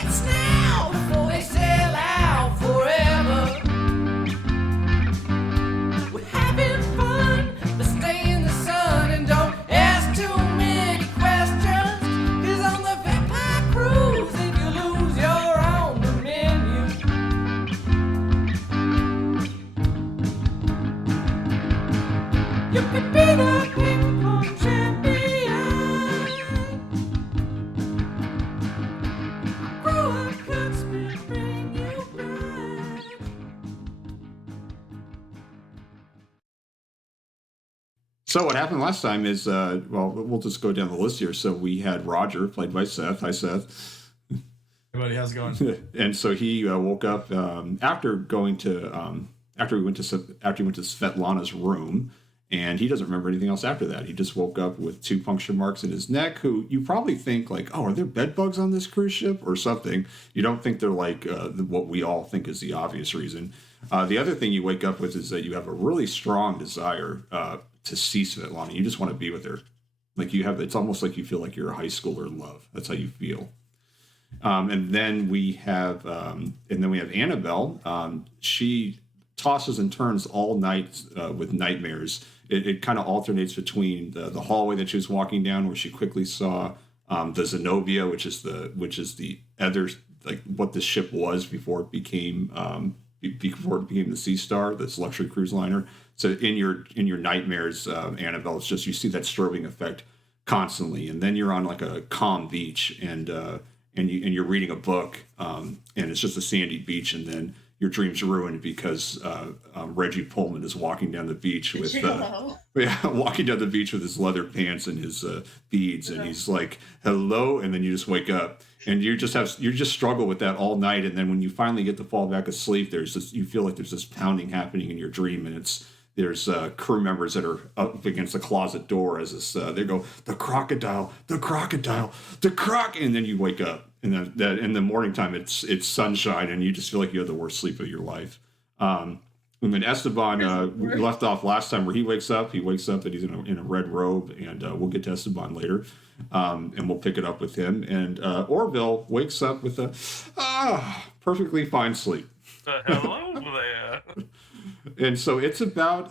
tickets now before they sell out forever. We're having fun, but stay in the sun and don't ask too many questions. 'Cause on the vampire cruise, if you lose, you're on the menu. You could be the ping pong champion. Grow up, could spin, bring you back. So what happened last time is, well, we'll just go down the list here. So we had Roger, played by Seth. Hi, Seth. Everybody, how's it going? And so he woke up after going to after he went to Svetlana's room, and he doesn't remember anything else after that. He just woke up with 2 puncture marks in his neck. Who you probably think like, oh, are there bed bugs on this cruise ship or something? You don't think they're like what we all think is the obvious reason. The other thing you wake up with is that you have a really strong desire to see Svetlana. You just want to be with her. Like you have, it's almost like you feel like you're a high schooler in love. That's how you feel. And then we have Annabelle. She tosses and turns all night with nightmares. It kind of alternates between the hallway that she was walking down, where she quickly saw the Zenobia, which is the other, like what the ship was before it became the Sea Star, this luxury cruise liner. So in your nightmares, Annabelle, it's just you see that strobing effect constantly, and then you're on like a calm beach, and you're reading a book, and it's just a sandy beach, and then your dream's ruined because Reggie Pullman is walking down the beach with walking down the beach with his leather pants and his beads, and he's like, "Hello," and then you just wake up, and you just struggle with that all night, and then when you finally get to fall back asleep, you feel like there's this pounding happening in your dream, and there's crew members that are up against the closet door as this they go, the crocodile, and then you wake up. And that in the morning time, it's sunshine, and you just feel like you had the worst sleep of your life. And then Esteban, we left off last time where he wakes up and he's in a red robe, and we'll get to Esteban later, and we'll pick it up with him. And Orville wakes up with a perfectly fine sleep. Hello there. And so it's about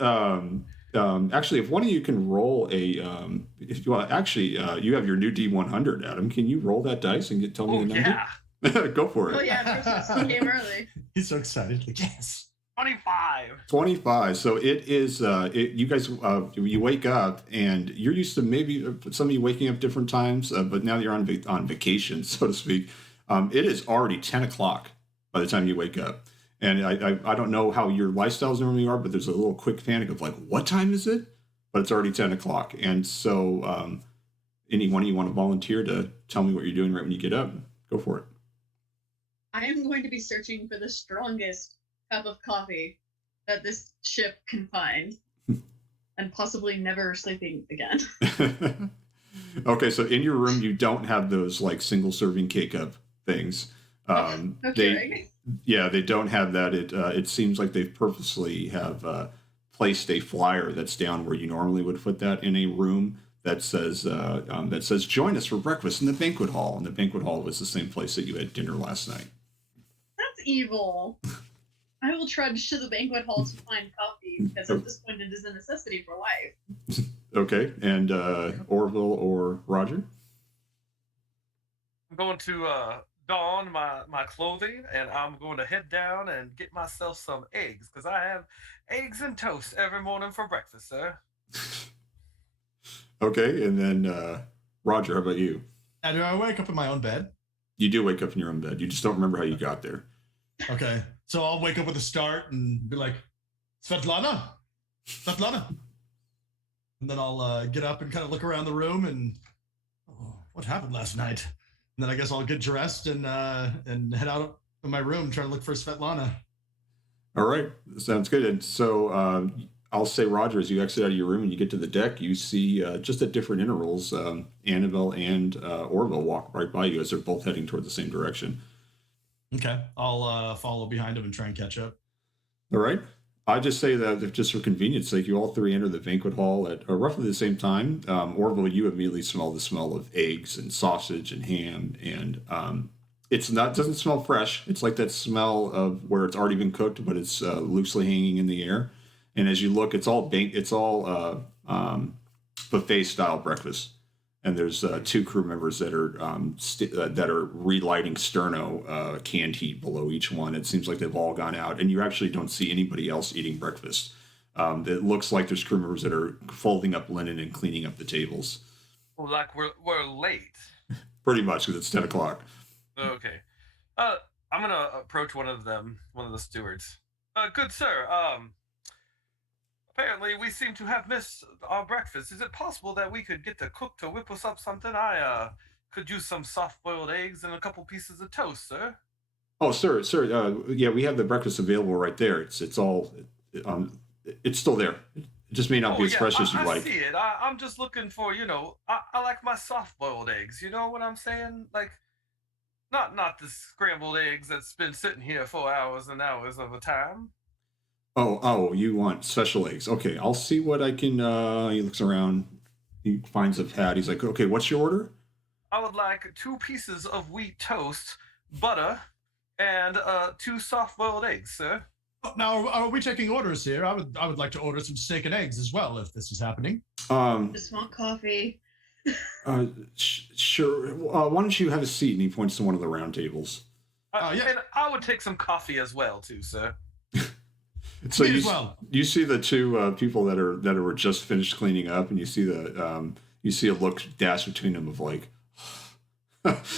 actually, if one of you can roll if you want, actually, you have your new D100, Adam. Can you roll that dice and tell me the number? Yeah. Go for it. Oh yeah, Christmas came early. He's so excited. Like, yes. 25. So it is. You guys, you wake up, and you're used to maybe some of you waking up different times, but now you're on vacation, so to speak. It is already 10 o'clock by the time you wake up. And I don't know how your lifestyles normally are, but there's a little quick panic of like, what time is it? But it's already 10 o'clock. And so any one of you want to volunteer to tell me what you're doing right when you get up? Go for it. I am going to be searching for the strongest cup of coffee that this ship can find, and possibly never sleeping again. Okay, so in your room, you don't have those like single serving K-cup things. They don't have that. It seems like they purposely have placed a flyer that's down where you normally would put that in a room that says join us for breakfast in the banquet hall. And the banquet hall was the same place that you had dinner last night. That's evil. I will trudge to the banquet hall to find coffee, because at this point it is a necessity for life. Okay, and Orville or Roger? I'm going to don my clothing, and I'm going to head down and get myself some eggs, because I have eggs and toast every morning for breakfast, sir. Okay, and then Roger, how about you? Now, do I wake up in my own bed? You do wake up in your own bed. You just don't remember how you got there. Okay, so I'll wake up with a start and be like, Svetlana. And then I'll get up and kind of look around the room and, what happened last night? And then I guess I'll get dressed and head out of my room, try to look for Svetlana. All right, sounds good. And so I'll say, Roger, as you exit out of your room and you get to the deck, you see just at different intervals, Annabelle and Orville walk right by you as they're both heading toward the same direction. Okay, I'll follow behind him and try and catch up. All right. I just say that just for convenience sake, you all three enter the banquet hall at roughly the same time. Orville, you immediately smell the smell of eggs and sausage and ham, and It's not doesn't smell fresh. It's like that smell of where it's already been cooked, but it's loosely hanging in the air. And as you look, it's all buffet style breakfast. And there's two crew members that are that are relighting sterno canned heat below each one. It seems like they've all gone out, and you actually don't see anybody else eating breakfast. It looks like there's crew members that are folding up linen and cleaning up the tables. Well, like we're late. Pretty much because it's 10 o'clock. Okay. I'm gonna approach one of the stewards. Good sir. Apparently we seem to have missed our breakfast. Is it possible that we could get the cook to whip us up something? I could use some soft-boiled eggs and a couple pieces of toast, sir. Oh, sir. Yeah, we have the breakfast available right there. It's all, it's still there. It just may not be as fresh as you like. I see it. I'm just looking for, I like my soft-boiled eggs. You know what I'm saying? Like, not the scrambled eggs that's been sitting here for hours and hours of a time. Oh, you want special eggs? Okay, I'll see what I can. He looks around. He finds a pad. He's like, okay, what's your order? I would like 2 pieces of wheat toast, butter, and 2 soft-boiled eggs, sir. Now, are we taking orders here? I would like to order some steak and eggs as well, if this is happening. Just want coffee. Sure. Why don't you have a seat? And he points to one of the round tables. Yeah. And I would take some coffee as well, too, sir. So Me as well. You see the two people that were just finished cleaning up, and you see a look dash between them of like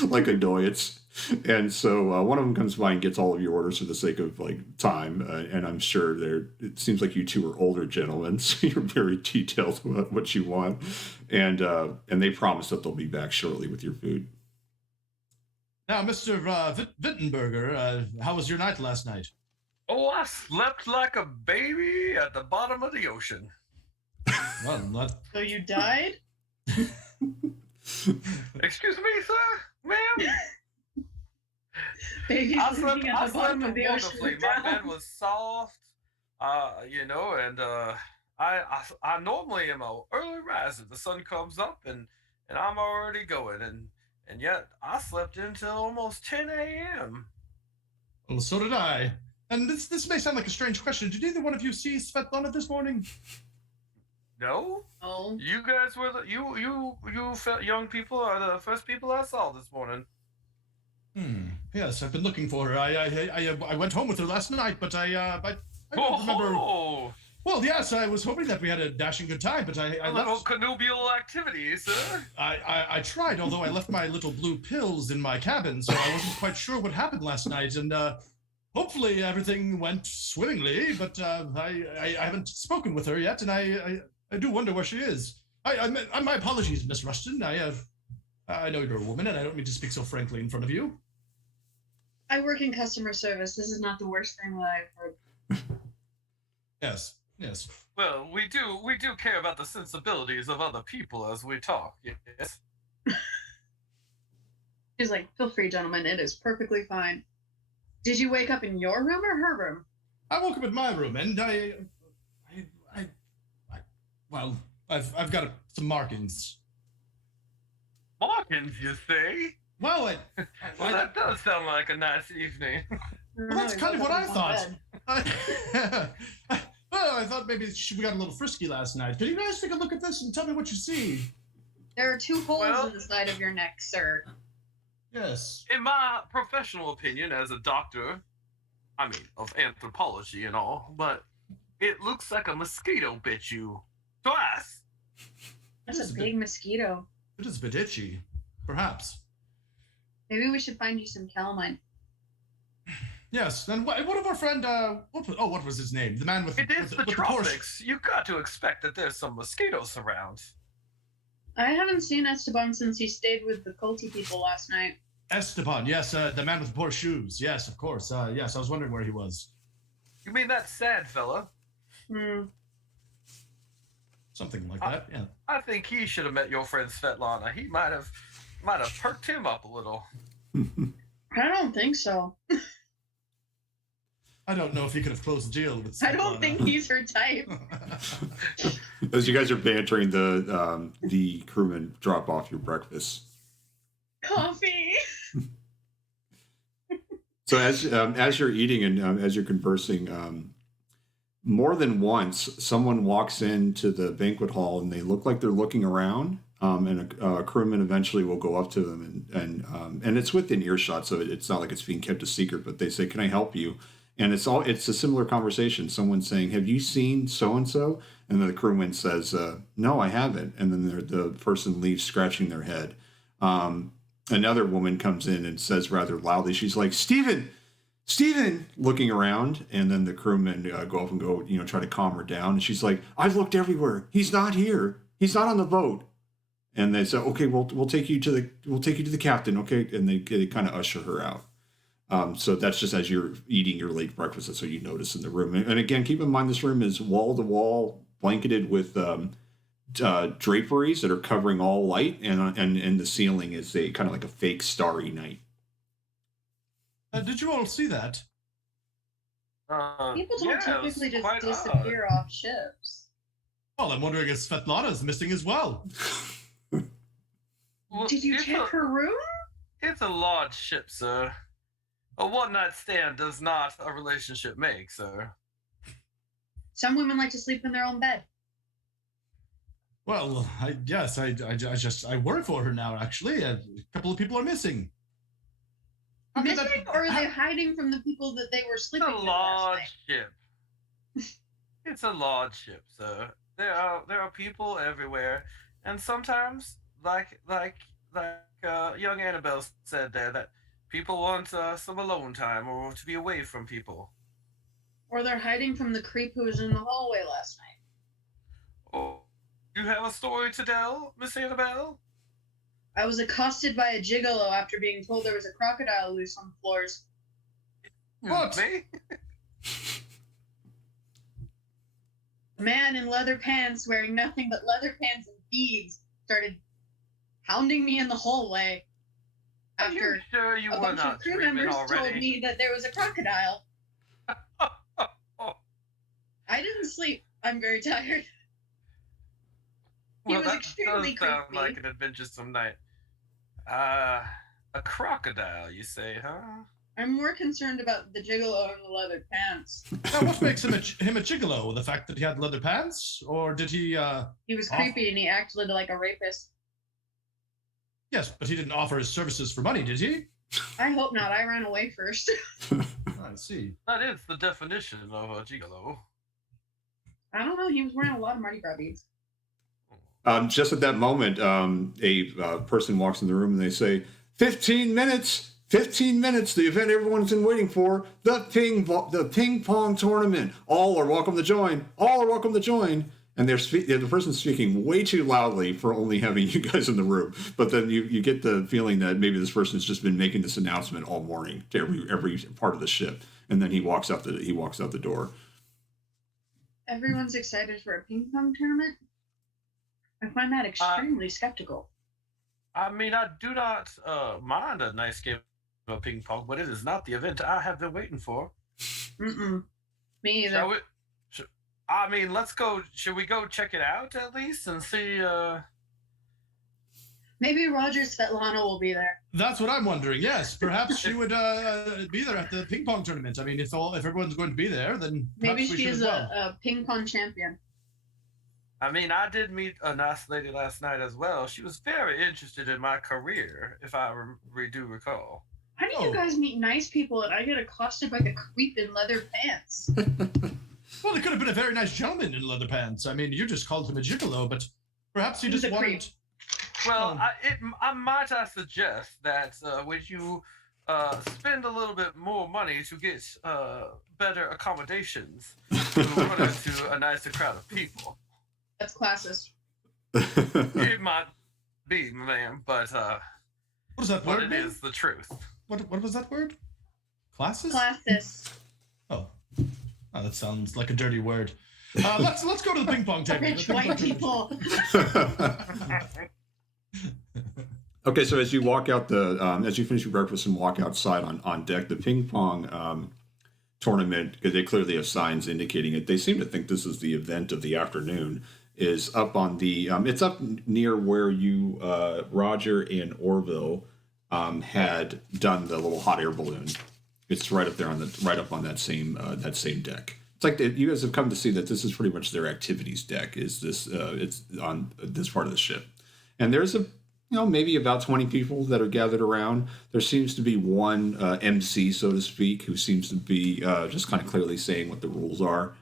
like annoyance. And so one of them comes by and gets all of your orders for the sake of like time, and I'm sure it seems like you two are older gentlemen, so you're very detailed about what you want, and they promise that they'll be back shortly with your food. Now, Mr. Wittenberger, how was your night last night? Oh, I slept like a baby at the bottom of the ocean. Well, not... So you died? Excuse me, sir? Ma'am? Baby I sleeping slept at the bottom of the wonderfully. ocean. My bed was soft, and I normally am an early riser. The sun comes up and I'm already going, and yet I slept until almost 10 a.m. Well, so did I. And this may sound like a strange question. Did either one of you see Svetlana this morning? No? Oh. You guys were you young people are the first people I saw this morning. Yes, I've been looking for her. I went home with her last night, but I don't remember. Well, yes, I was hoping that we had a dashing good time, but I a little connubial activity, sir. I tried, although I left my little blue pills in my cabin, so I wasn't quite sure what happened last night, and hopefully everything went swimmingly, but I haven't spoken with her yet, and I do wonder where she is. My apologies, Miss Rushton. I know you're a woman, and I don't mean to speak so frankly in front of you. I work in customer service. This is not the worst thing that I've heard. Yes. Well, we do care about the sensibilities of other people as we talk. Yes. She's like, feel free, gentlemen. It is perfectly fine. Did you wake up in your room or her room? I woke up in my room, and I've got some markings. Markings, you say? Well, Well, that does sound like a nice evening. well, that's kind of what I thought. Well, I thought maybe we got a little frisky last night. Can you guys take a look at this and tell me what you see? There are 2 holes in the side of your neck, sir. Yes. In my professional opinion as a doctor, I mean, of anthropology and all, but it looks like a mosquito bit you twice. That's a big mosquito. It is a bit itchy, perhaps. Maybe we should find you some calamine. Yes, and what of our friend, what was his name? The man with It is with the Porsche. tropics. You got to expect that there's some mosquitoes around. I haven't seen Esteban since he stayed with the culty people last night. Esteban, yes, the man with the poor shoes. Yes, of course. Yes, I was wondering where he was. You mean that sad fella? Something like that, yeah. I think he should have met your friend Svetlana. He might have perked him up a little. I don't think so. I don't know if he could have closed the deal with Svetlana. I don't think he's her type. As you guys are bantering, the crewmen drop off your breakfast. Coffee. So as you're eating and as you're conversing, more than once, someone walks into the banquet hall and they look like they're looking around. And a crewman eventually will go up to them and it's within earshot, so it's not like it's being kept a secret. But they say, "Can I help you?" And it's a similar conversation. Someone saying, "Have you seen so and so?" And then the crewman says, "No, I haven't." And then the person leaves scratching their head. Another woman comes in and says rather loudly, she's like, "Steven, Steven," looking around, and then the crewmen go up and go, try to calm her down. And she's like, "I've looked everywhere. He's not here. He's not on the boat." And they say, "Okay, we'll take you to the captain." Okay, and they kind of usher her out. So that's just as you're eating your late breakfast. That's what you notice in the room. And again, keep in mind this room is wall to wall, blanketed with draperies that are covering all light, and the ceiling is a kind of like a fake starry night. Did you all see that? People don't typically just quite disappear off ships. Well, I'm wondering if Svetlana's missing as well. Well, Did you check her room? It's a large ship, sir. A one-night stand does not a relationship make, sir. Some women like to sleep in their own bed. Well, I worry for her now. Actually, a couple of people are missing. Missing, or are they hiding from the people that they were sleeping It's a with last large night? ship. It's a large ship, sir. There are people everywhere, and sometimes, like young Annabelle said there, that people want some alone time or to be away from people. Or they're hiding from the creep who was in the hallway last night. Oh, you have a story to tell, Miss Annabelle? I was accosted by a gigolo after being told there was a crocodile loose on the floors. What? Me? A man in leather pants wearing nothing but leather pants and beads started hounding me in the hallway Are you after sure you a were bunch of not crew dreaming members told already? me that there was a crocodile. Oh, I didn't sleep. I'm very tired. He well, was that extremely does sound creepy. like an adventuresome night. A crocodile, you say, huh? I'm more concerned about the gigolo in the leather pants. Now, what makes him a gigolo? The fact that he had leather pants, or did he? He was Awful. creepy and he acted like a rapist. Yes, but he didn't offer his services for money, did he? I hope not. I ran away first. I see. That is the definition of a gigolo. I don't know. He was wearing a lot of Mardi Gras beads. Just at that moment, a person walks in the room and they say, 15 minutes, 15 minutes, the event everyone's been waiting for, the ping pong tournament. All are welcome to join. All are welcome to join. And the person's speaking way too loudly for only having you guys in the room. But then you get the feeling that maybe this person has just been making this announcement all morning to every part of the ship. And then he walks out the door. Everyone's excited for a ping pong tournament. I find that extremely skeptical. I mean, I do not mind a nice game of ping pong, but it is not the event I have been waiting for. Mm-mm. Me either. Shall we? I mean, let's go. Should we go check it out at least and see? Maybe Roger Svetlana will be there. That's what I'm wondering. Yes, perhaps she would be there at the ping pong tournament. I mean, if everyone's going to be there, then Maybe perhaps we she should is as well. a ping pong champion. I mean, I did meet a nice lady last night as well. She was very interested in my career, if I do recall. How do you guys meet nice people and I get accosted by the creep in leather pants? Well, it could have been a very nice gentleman in leather pants. I mean, you just called him a gigolo, but perhaps he He's just a creep. wanted. Well, I suggest that when you spend a little bit more money to get better accommodations, to run into a nicer crowd of people. That's classist. It might be, ma'am, but What does that but word it mean? is the truth. What was that word? Classes? Classist. Oh, that sounds like a dirty word. Let's go to the ping pong table. Rich white people. Okay, so as you walk out as you finish your breakfast and walk outside on deck, the ping pong tournament, because they clearly have signs indicating it, they seem to think this is the event of the afternoon, is up on the, it's up near where you, Roger and Orville, had done the little hot air balloon. It's right up there right up on that same deck. It's like you guys have come to see that this is pretty much their activities deck. Is this? It's on this part of the ship, and there's maybe about 20 people that are gathered around. There seems to be one MC, so to speak, who seems to be just kind of clearly saying what the rules are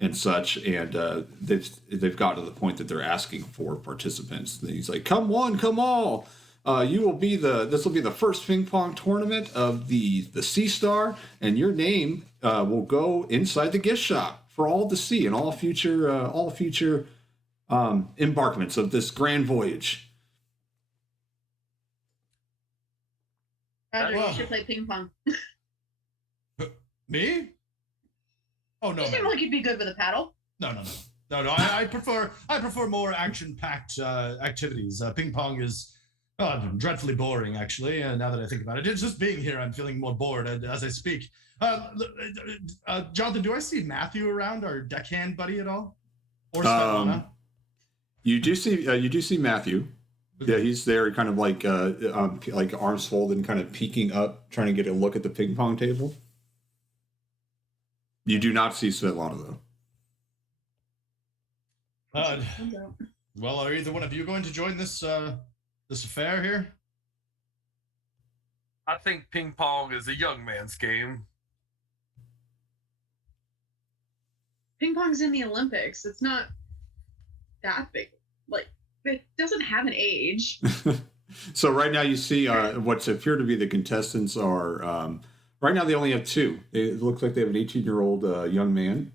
and such. And they've gotten to the point that they're asking for participants. And he's like, "Come one, come all. This will be the first ping pong tournament of the Sea Star, and your name will go inside the gift shop for all to see, and all future embarkments of this grand voyage." Roger, Well. you should play ping pong. Me? Oh no. You seem man. like you'd be good with a paddle. No. I prefer more action-packed activities. Ping pong is dreadfully boring, actually. Now that I think about it, it's just being here. I'm feeling more bored as I speak. Jonathan, do I see Matthew around, our deckhand buddy, at all? Or Svetlana? You do see Matthew. Yeah, he's there, kind of like arms folded, and kind of peeking up, trying to get a look at the ping pong table. You do not see Svetlana though. Well, are either one of you going to join this affair here? I think ping pong is a young man's game. Ping pong's in the Olympics. It's not that big. Like, it doesn't have an age. So right now you see what appear to be the contestants are. Right now they only have two. It looks like they have an 18-year-old young man,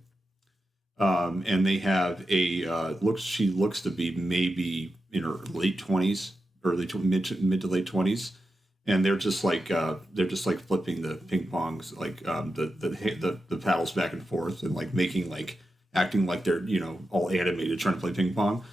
and they have she looks to be maybe in her late 20s, mid to late 20s, and they're just like flipping the ping pongs, like the paddles back and forth, and like acting like they're all animated trying to play ping pong.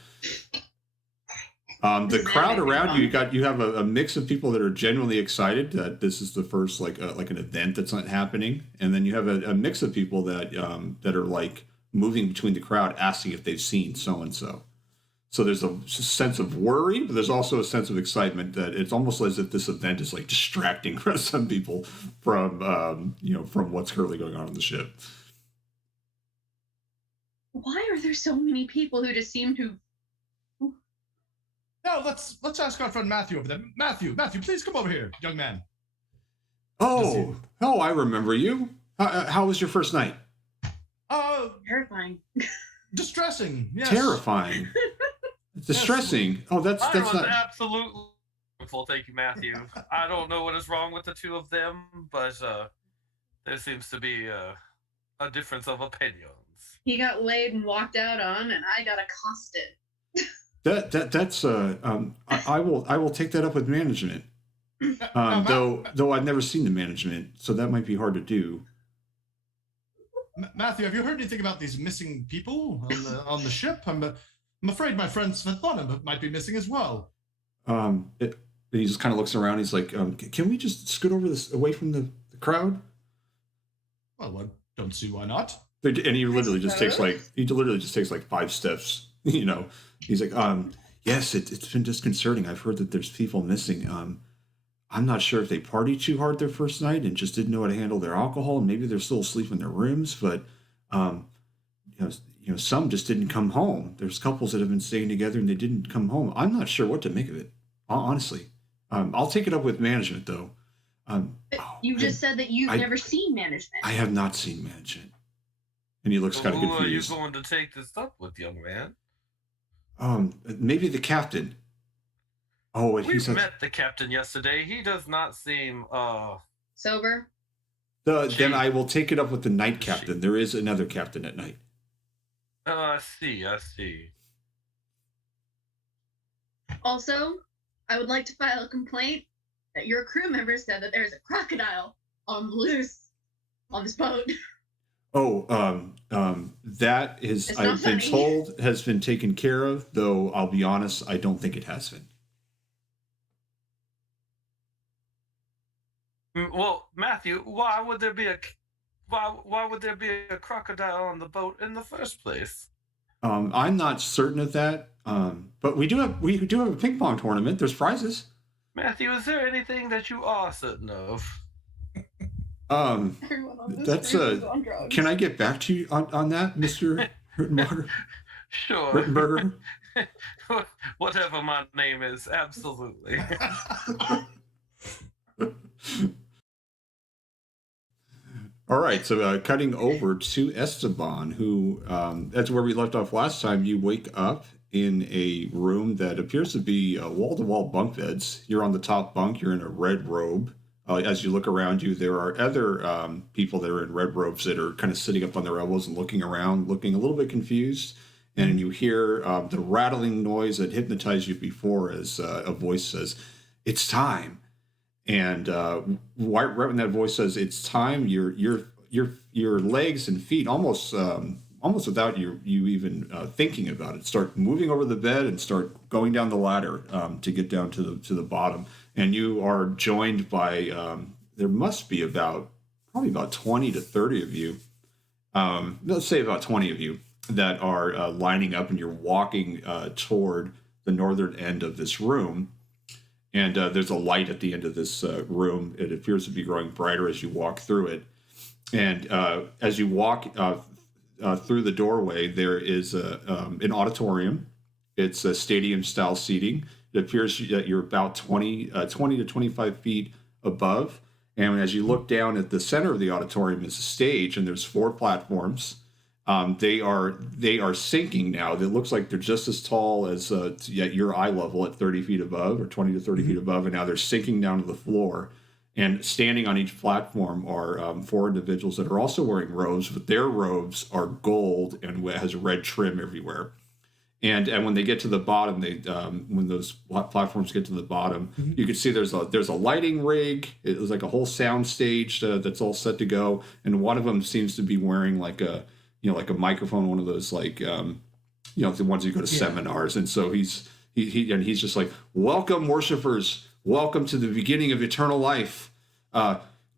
The crowd around you have a mix of people that are genuinely excited that this is the first like an event that's not happening, and then you have a mix of people that are like moving between the crowd, asking if they've seen so and so. So there's a sense of worry, but there's also a sense of excitement that it's almost as if this event is like distracting some people from from what's currently going on the ship. Why are there so many people who just seem to? No, let's ask our friend Matthew over there. Matthew, please come over here, young man. Oh, I remember you. How was your first night? Terrifying. Distressing. Yes. Terrifying. Distressing. Yes. Oh, that's I was not. absolutely wonderful. Thank you, Matthew. I don't know what is wrong with the two of them, but there seems to be a difference of opinions. He got laid and walked out on, and I got accosted. That's I will take that up with management. Though I've never seen the management, so that might be hard to do. Matthew, have you heard anything about these missing people on the ship? I'm afraid my friend Svetlana might be missing as well. He just kind of looks around. He's like, "Can we just scoot over this away from the crowd?" Well, I don't see why not. And he literally just takes like 5 steps. He's like, "Yes, it's been disconcerting. I've heard that there's people missing. I'm not sure if they partied too hard their first night and just didn't know how to handle their alcohol, and maybe they're still asleep in their rooms. But some just didn't come home. There's couples that have been staying together and they didn't come home. I'm not sure what to make of it, honestly. I'll take it up with management, though. You just said that you've never seen management. I have not seen management." And he looks kind of confused. Who are you going to take this up with, young man? Maybe the captain. Oh, and We met the captain yesterday. He does not seem Sober? Then I will take it up with the night captain. There is another captain at night. I see. Also, I would like to file a complaint that your crew member said that there's a crocodile on the loose on this boat. Oh, that is, It's I've not been funny. told, has been taken care of, though I'll be honest, I don't think it has been. Well, Matthew, why would there be a crocodile on the boat in the first place? I'm not certain of that, but we do have a ping pong tournament. There's prizes. Matthew, is there anything that you are certain of? Everyone on this That's group is on drugs. Can I get back to you on that, Mr. Rittenberger? Sure. Rittenberger? Whatever my name is, absolutely. All right, so cutting over to Esteban, who that's where we left off last time. You wake up in a room that appears to be wall-to-wall bunk beds. You're on the top bunk. You're in a red robe. As you look around you, there are other people that are in red robes that are kind of sitting up on their elbows and looking around, looking a little bit confused. And you hear the rattling noise that hypnotized you before as a voice says, "It's time." And right when that voice says it's time, your legs and feet almost without you even thinking about it start moving over the bed and start going down the ladder to get down to the bottom. And you are joined by there must be probably about 20 to 30 of you. Let's say about 20 of you that are lining up, and you're walking toward the northern end of this room. And there's a light at the end of this room. It appears to be growing brighter as you walk through it. And as you walk through the doorway, there is an auditorium. It's a stadium-style seating. It appears that you're about 20 to 25 feet above. And as you look down at the center of the auditorium is a stage, and there's 4 platforms. They are sinking now. It looks like they're just as tall as at your eye level at 30 feet above, or 20 to 30 feet above, and now they're sinking down to the floor. And standing on each platform are 4 individuals that are also wearing robes, but their robes are gold and has red trim everywhere. And when they get to the bottom, when those platforms get to the bottom, you can see there's a lighting rig. It was like a whole sound stage that's all set to go, and one of them seems to be wearing like a microphone, one of those the ones you go to seminars. And so he's just like, "Welcome, worshipers. Welcome to the beginning of eternal life.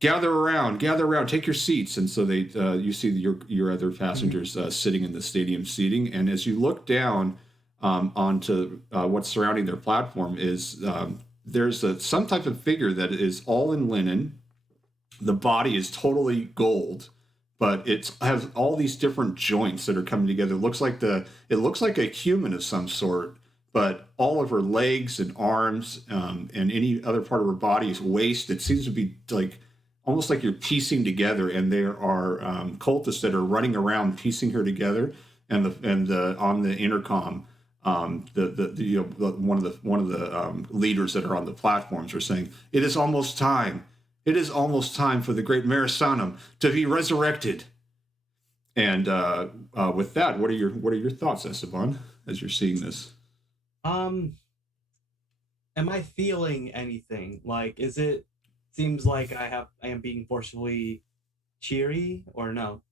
Gather around, take your seats." And so you see your other passengers sitting in the stadium seating. And as you look down onto what's surrounding their platform is there's some type of figure that is all in linen. The body is totally gold, but it has all these different joints that are coming together. It looks like a human of some sort, but all of her legs and arms and any other part of her body is waist. It seems to be like almost like you're piecing together, and there are cultists that are running around piecing her together. And on the intercom, one of the leaders that are on the platforms are saying, "It is almost time. It is almost time for the great Marisanum to be resurrected." And with that, what are your thoughts, Esteban, as you're seeing this? Am I feeling anything? Like, seems like I am being forcefully cheery, or no?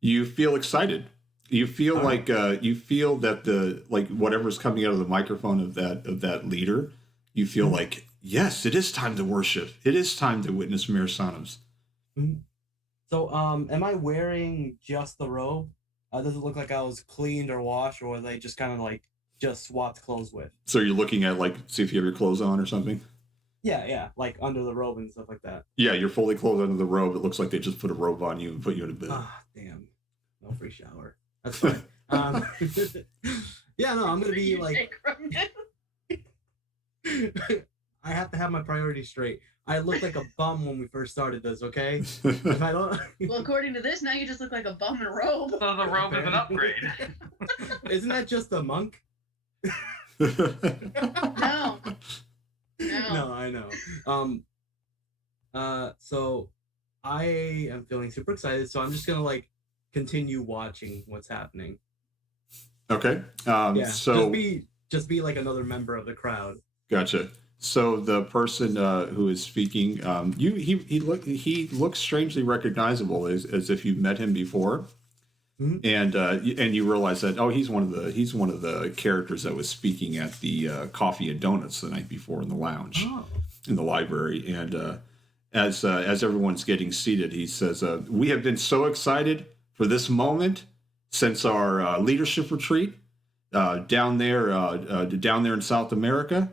You feel excited. You feel like you feel that whatever's coming out of the microphone of that leader, you feel like, yes, it is time to worship. It is time to witness Marisanums. So, am I wearing just the robe? Does it look like I was cleaned or washed, or were they just kind of like just swapped clothes with? So you're looking at see if you have your clothes on or something? Yeah, like under the robe and stuff like that. Yeah, you're fully clothed under the robe. It looks like they just put a robe on you and put you in a bed. Ah, damn. No free shower. That's fine. Yeah, no, I'm gonna be like... I have to have my priorities straight. I looked like a bum when we first started this, okay? If I don't... Well, according to this, now you just look like a bum in a robe. So the robe is an upgrade. Isn't that just a monk? No. No, I know. So I am feeling super excited, so I'm just gonna continue watching what's happening. Okay. Yeah. So just be like another member of the crowd. Gotcha. So the person who is speaking, he looks strangely recognizable, as if you've met him before. Mm-hmm. And you realize that he's one of the characters that was speaking at the Coffee and Donuts the night before in the lounge, in the library. And as everyone's getting seated, he says, "We have been so excited for this moment since our leadership retreat down there in South America.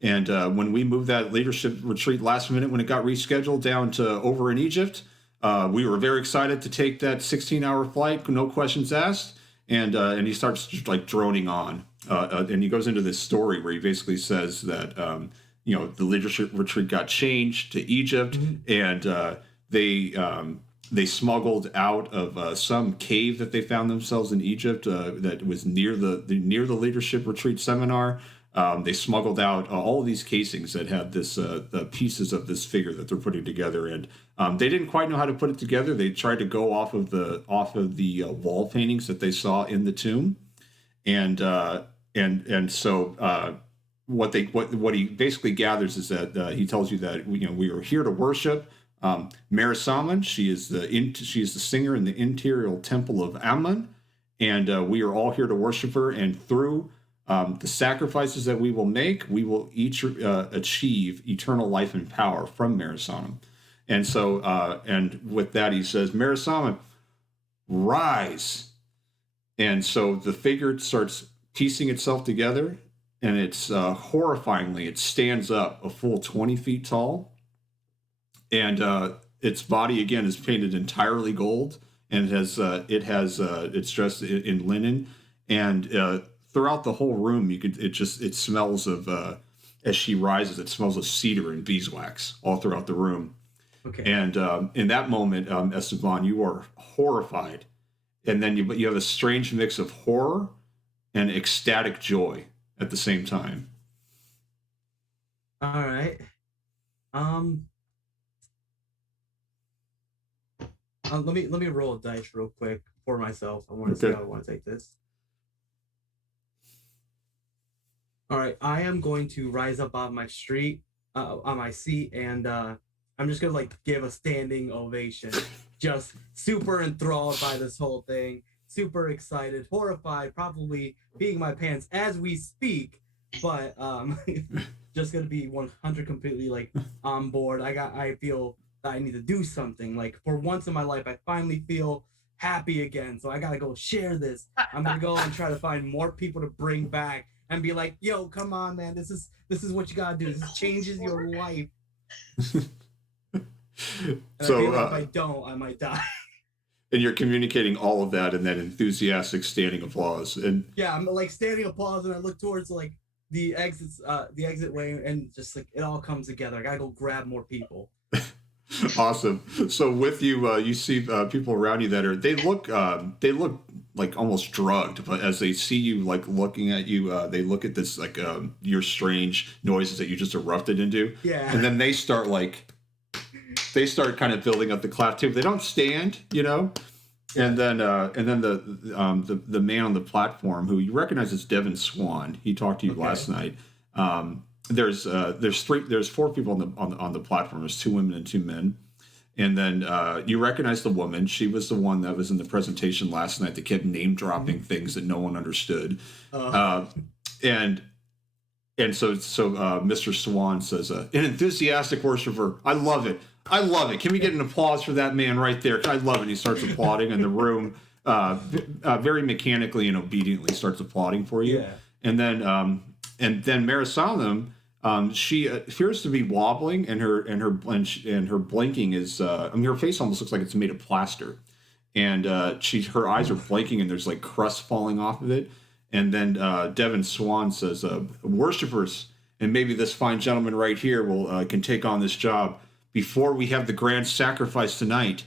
And when we moved that leadership retreat last minute, when it got rescheduled down to over in Egypt, we were very excited to take that 16-hour flight, no questions asked. And he starts just like droning on, and he goes into this story where he basically says that the leadership retreat got changed to Egypt, and they smuggled out of some cave that they found themselves in Egypt that was near the leadership retreat seminar. They smuggled out all of these casings that had the pieces of this figure that they're putting together, and they didn't quite know how to put it together. They tried to go off of the wall paintings that they saw in the tomb, and so what he basically gathers is that he tells you that we are here to worship Marisaman. She is the singer in the interior temple of Ammon, and we are all here to worship her, and through the sacrifices that we will make, we will each achieve eternal life and power from Marisaman. And so, and with that, he says, Marisaman, rise. And so the figure starts piecing itself together, and it's horrifyingly, it stands up a full 20 feet tall. And its body, again, is painted entirely gold, and it's dressed in linen. And throughout the whole room, it smells of, as she rises, it smells of cedar and beeswax all throughout the room. Okay. And in that moment, Esteban, you are horrified, and then you have a strange mix of horror and ecstatic joy at the same time. All right. Let me roll a dice real quick for myself. I want to see how I want to take this. All right, I am going to rise up on my seat, and I'm just gonna give a standing ovation. Just super enthralled by this whole thing, super excited, horrified, probably peeing my pants as we speak, but just gonna be 100 completely on board. I feel that I need to do something. For once in my life, I finally feel happy again. So I gotta go share this. I'm gonna go and try to find more people to bring back and be like, yo, come on, man. This is what you gotta do. This changes your life. So if I don't, I might die. And you're communicating all of that in that enthusiastic standing applause. And yeah, I'm standing applause, and I look towards the exit way, and just it all comes together. I gotta go grab more people. Awesome. So with you, you see people around you that they look like almost drugged, but as they see you looking at you, they look at this your strange noises that you just erupted into. Yeah. And then they start kind of building up the clap too. They don't stand, And then the man on the platform, who you recognize as Devin Swan, he talked to you last night. There's 4 people on the platform. There's 2 women and 2 men, and then you recognize the woman. She was the one that was in the presentation last night that kept name dropping things that no one understood. And so Mr. Swan says, an enthusiastic worshiper. I love it. Can we get an applause for that man right there? I love it. He starts applauding, and the room very mechanically and obediently starts applauding for you. Yeah. And then Marisalam, she appears to be wobbling, and her blinking is. Her face almost looks like it's made of plaster, and her eyes are blinking, and there's crust falling off of it. And then Devin Swan says, "Worshippers, and maybe this fine gentleman right here can take on this job before we have the grand sacrifice tonight.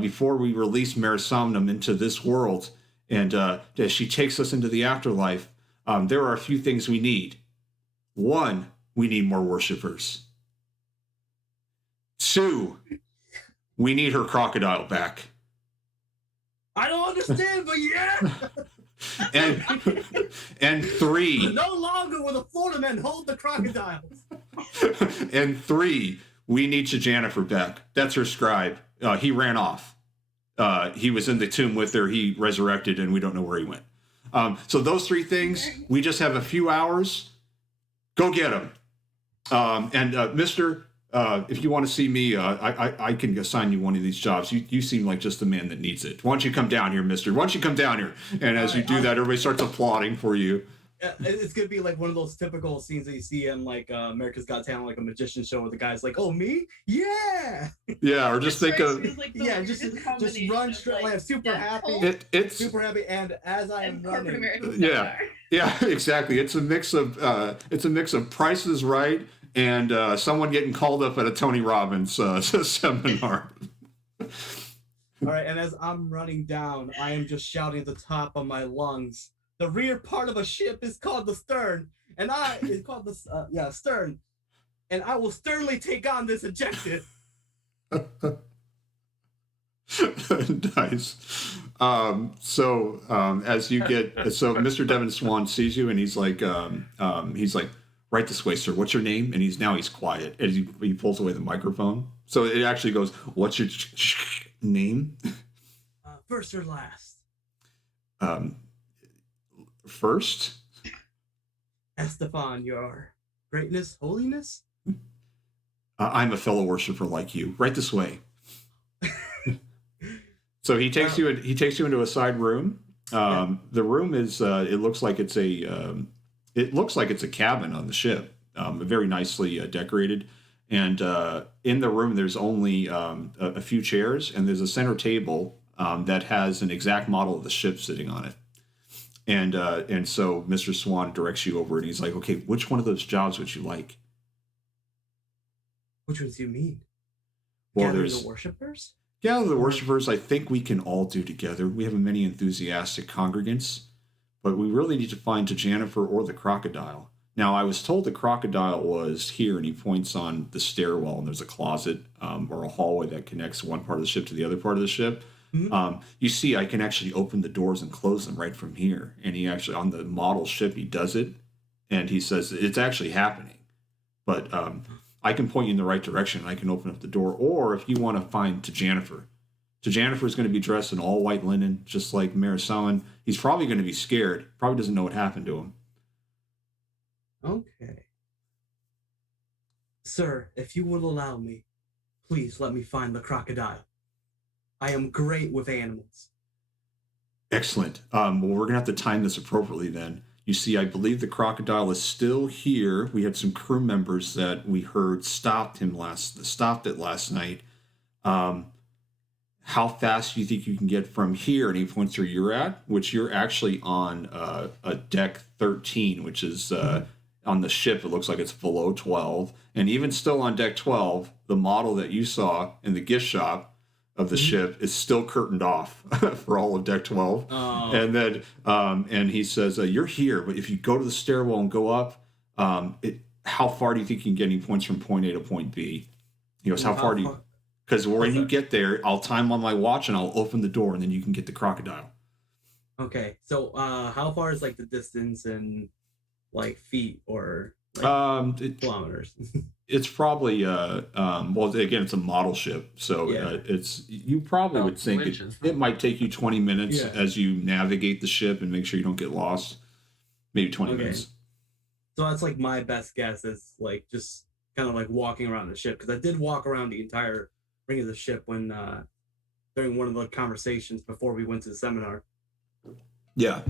Before we release Marisamnum into this world, and as she takes us into the afterlife, there are a few things we need. 1, we need more worshipers. 2, we need her crocodile back. I don't understand, but yeah. and 3. No longer will the Florida men hold the crocodiles. And 3, we need Jennifer back. That's her scribe. He ran off. He was in the tomb with her. He resurrected, and we don't know where he went. So those 3 things, we just have a few hours. Go get them. And Mister, if you want to see me, I can assign you one of these jobs. You seem like just the man that needs it. Why don't you come down here, Mister? Why don't you come down here?" And as you do that, everybody starts applauding for you. It's gonna be like one of those typical scenes that you see in like America's Got Talent, like a magician show, where the guy's like, "Oh, me? Yeah, Yeah, or just think of just run straight. Like, I'm super happy. it's Super happy, and as I am corporate running, American yeah, yeah, exactly. It's a mix of Price is Right and someone getting called up at a Tony Robbins seminar. all right, and as I'm running down, I am just shouting at the top of my lungs. The rear part of a ship is called the stern, and it's called the stern, and I will sternly take on this objective. Nice. As you get, Mr. Devon Swan sees you and he's like, right this way, sir. What's your name? And he's quiet as he pulls away the microphone. So it actually goes, what's your name? First or last? First. Esteban, your greatness, holiness. I'm a fellow worshiper like you. Right this way. So he takes you into a side room. The room is it looks like it's a cabin on the ship, very nicely decorated. And in the room, there's only a few chairs, and there's a center table that has an exact model of the ship sitting on it. And so Mr. Swan directs you over, and he's like, "Okay, which one of those jobs would you like?" Which ones do you mean? Well, Gathering there's the worshippers. Yeah, the worshipers, I think we can all do together. We have many enthusiastic congregants, but we really need to find Jennifer or the crocodile. Now, I was told the crocodile was here, and he points on the stairwell, and there's a closet or a hallway that connects one part of the ship to the other part of the ship. Mm-hmm. You see, I can actually open the doors and close them right from here. And he actually, on the model ship, he does it, and he says it's actually happening. But I can point you in the right direction, and I can open up the door. Or if you want to find Jennifer is going to be dressed in all white linen, just like Marisawan. He's probably going to be scared. Probably doesn't know what happened to him. Okay. Sir, if you will allow me, please let me find the crocodile. I am great with animals. Excellent. Well, we're going to have to time this appropriately then. You see, I believe the crocodile is still here. We had some crew members that we heard stopped it last night. How fast do you think you can get from here? And he points where you're at, which you're actually on a deck 13, which is on the ship. It looks like it's below 12. And even still on deck 12, the model that you saw in the gift shop of the ship is still curtained off for all of deck 12. Oh. And then and he says, you're here, but if you go to the stairwell and go up, how far do you think you can get any points from point A to point B? He goes, how far do you... Because when you get there, I'll time on my watch and I'll open the door, and then you can get the crocodile. Okay, so how far is like the distance in like feet or like kilometers? It's probably well, again, it's a model ship, so you probably would think it might take you 20 minutes as you navigate the ship and make sure you don't get lost. Maybe 20 minutes. So that's like my best guess is like just kind of like walking around the ship, because I did walk around the entire ring of the ship when during one of the conversations before we went to the seminar. Yeah.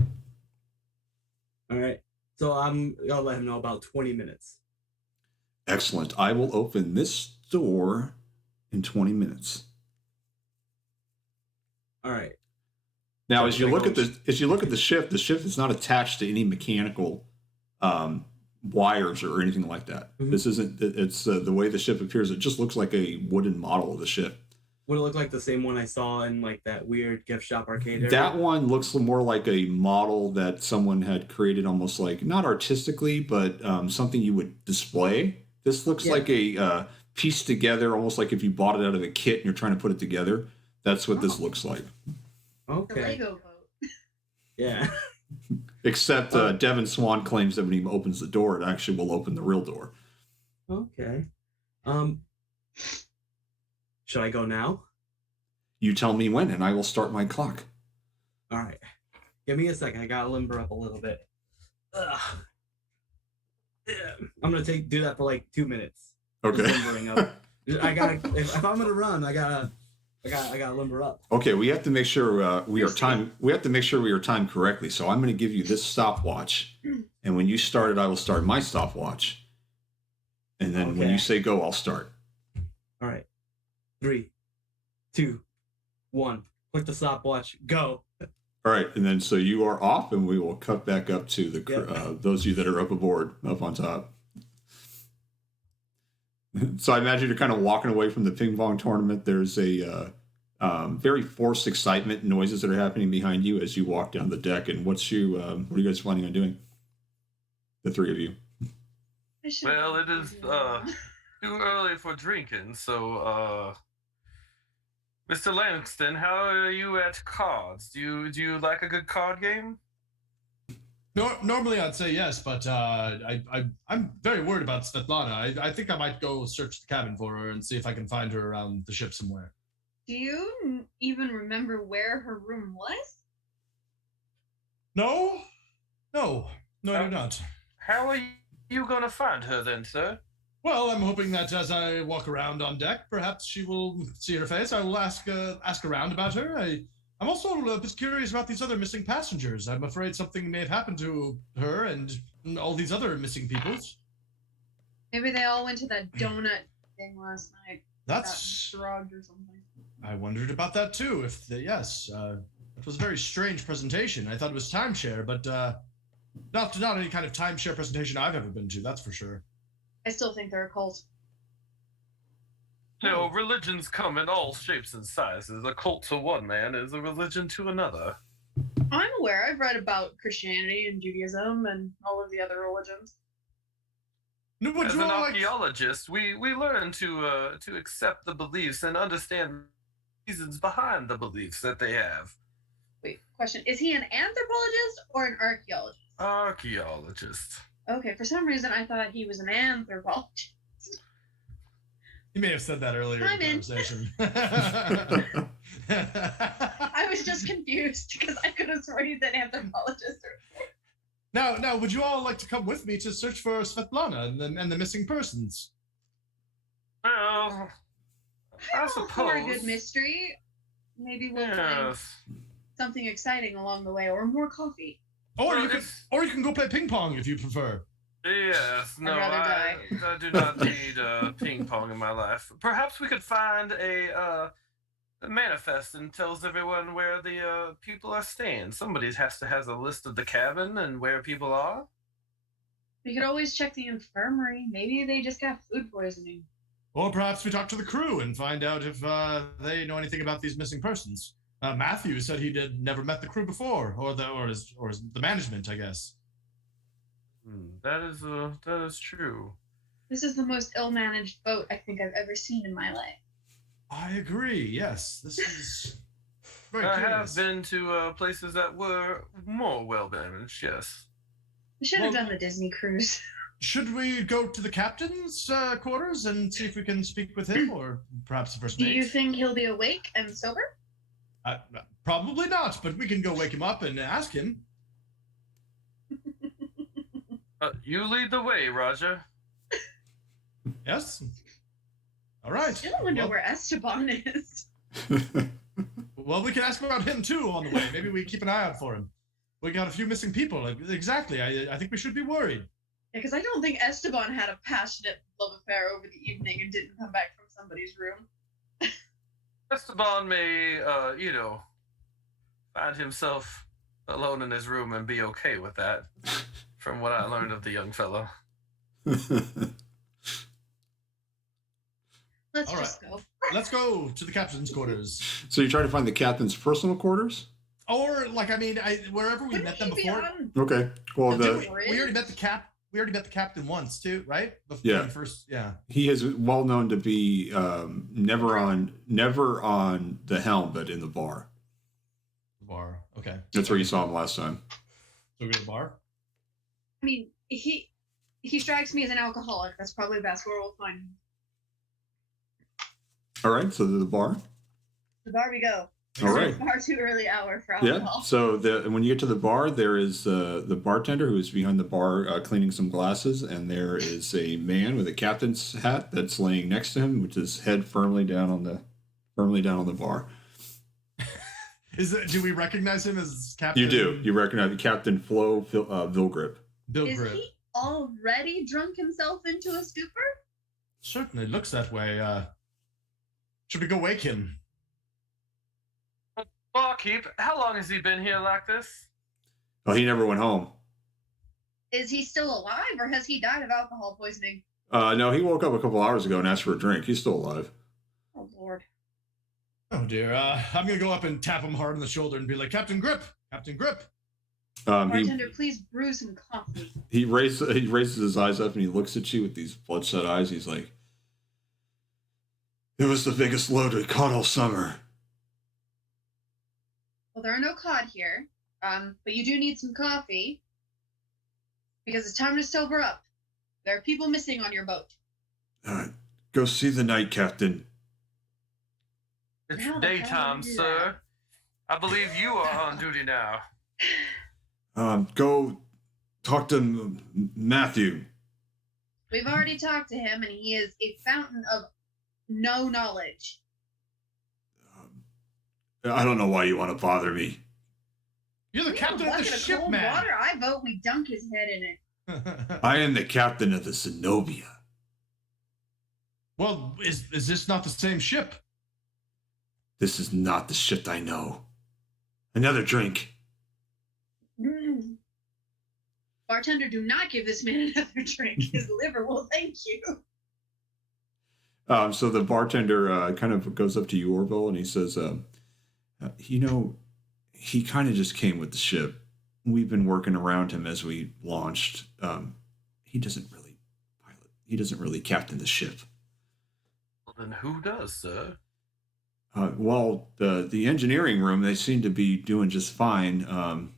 All right. So I'm gonna let him know about 20 minutes. Excellent. I will open this door in 20 minutes. All right. Now, so as you look at the ship is not attached to any mechanical wires or anything like that. Mm-hmm. This isn't. It's the way the ship appears. It just looks like a wooden model of the ship. Would it look like the same one I saw in like that weird gift shop arcade area? That one looks more like a model that someone had created, almost like not artistically, but something you would display. This looks like a piece together, almost like if you bought it out of a kit and you're trying to put it together. That's what this looks like. Okay. The Lego boat. Yeah. Except Devon Swan claims that when he opens the door, it actually will open the real door. Okay. Should I go now? You tell me when, and I will start my clock. All right. Give me a second. I gotta limber up a little bit. Ugh. I'm gonna do that for like 2 minutes. Okay. Limbering up. I gotta. If I'm gonna run, I gotta limber up. Okay, we have to make sure we are timed. We have to make sure we are timed correctly. So I'm going to give you this stopwatch, And when you start it, I will start my stopwatch. And then when you say go, I'll start. All right. 3, 2, 1. Click the stopwatch. Go. All right, and then so you are off, and we will cut back up to the those of you that are up aboard, up on top. So I imagine you're kind of walking away from the ping pong tournament. There's a very forced excitement noises that are happening behind you as you walk down the deck. And what are you guys planning on doing? The three of you. Well, it is too early for drinking, so Mr. Langston, how are you at cards? Do you like a good card game? Normally I'd say yes, but I'm very worried about Svetlana. I think I might go search the cabin for her and see if I can find her around the ship somewhere. Do you even remember where her room was? No, I do not. How are you gonna find her then, sir? Well, I'm hoping that as I walk around on deck, perhaps she will see her face. I will ask around about her. I'm also a bit curious about these other missing passengers. I'm afraid something may have happened to her and all these other missing peoples. Maybe they all went to that donut thing last night. That's drugged or something. I wondered about that too. It was a very strange presentation. I thought it was timeshare, but not any kind of timeshare presentation I've ever been to. That's for sure. I still think they're a cult. No, religions come in all shapes and sizes. A cult to one man is a religion to another. I'm aware. I've read about Christianity and Judaism and all of the other religions. No, As an archaeologist, we learn to accept the beliefs and understand reasons behind the beliefs that they have. Wait, question. Is he an anthropologist or an archaeologist? Archaeologist. Okay, for some reason I thought he was an anthropologist. You may have said that earlier in the conversation. I was just confused because I could have sworn he said anthropologist. Now, would you all like to come with me to search for Svetlana and the missing persons? Well, I For a suppose. good mystery, maybe we'll find something exciting along the way, or more coffee. Or you can go play ping pong if you prefer. Yes, no, rather die. I do not need ping pong in my life. Perhaps we could find a manifest and tells everyone where the people are staying. Somebody has a list of the cabin and where people are. We could always check the infirmary. Maybe they just got food poisoning. Or perhaps we talk to the crew and find out if they know anything about these missing persons. Matthew said he never met the crew before, or the management, I guess. That is true. This is the most ill-managed boat I think I've ever seen in my life. I agree. Yes, this is very I curious. have been to places that were more well managed. Yes. We should have done the Disney cruise. Should we go to the captain's quarters and see if we can speak with him, or perhaps the first mate? Do you think he'll be awake and sober? Probably not, but we can go wake him up and ask him. You lead the way, Roger. Yes. All right. I still wonder where Esteban is. Well, we can ask about him too on the way. Maybe we keep an eye out for him. We got a few missing people. Exactly. I think we should be worried. Yeah, because I don't think Esteban had a passionate love affair over the evening and didn't come back from somebody's room. Esteban may, find himself alone in his room and be okay with that, from what I learned of the young fellow. Let's All just right. go. Let's go to the captain's quarters. So you're trying to find the captain's personal quarters? Or, wherever we met them Wouldn't he be before. on Okay. Well, We already met the We already met the captain once too, right? Yeah. He is well known to be never on the helm, but in the bar. The bar. Okay. That's where you saw him last time. So we go to the bar. I mean, he strikes me as an alcoholic. That's probably the best where we'll find him. All right. So to the bar. The bar we go. All It's right. a far too early hour for Yeah. alcohol. So when you get to the bar, there is the bartender who is behind the bar cleaning some glasses, and there is a man with a captain's hat that's laying next to him, with his head firmly down on the bar. Do we recognize him as Captain? You do. You recognize Captain Flo Vilgrip. Bill Is Grip. he already drunk himself into a stupor? Certainly looks that way. Should we go wake him? Barkeep, how long has he been here like this? Oh, he never went home. Is he still alive, or has he died of alcohol poisoning? No, he woke up a couple hours ago and asked for a drink. He's still alive. Oh, Lord. Oh dear. I'm gonna go up and tap him hard on the shoulder and be like, Captain Grip, Captain Grip. Bartender, please brew some coffee. He raises his eyes up and he looks at you with these bloodshot eyes. He's like, "It was the biggest load we caught all summer." Well, there are no cod here, but you do need some coffee because it's time to sober up. There are people missing on your boat. Go see the night captain. It's How the hell daytime, do you do sir. I believe you are on duty now. Go talk to Matthew. We've already talked to him, and he is a fountain of no knowledge. I don't know why you want to bother me. You're the We captain have a of the bucket of ship, cold man. water. I vote we dunk his head in it. I am the captain of the Zenobia. Well, is this not the same ship? This is not the shit I know. Another drink. Mm. Bartender, do not give this man another drink. His liver will thank you. So the bartender kind of goes up to you, Orville, and he says, he kind of just came with the ship. We've been working around him as we launched. He doesn't really pilot. He doesn't really captain the ship. Well, then who does, sir? Well, the engineering room, they seem to be doing just fine.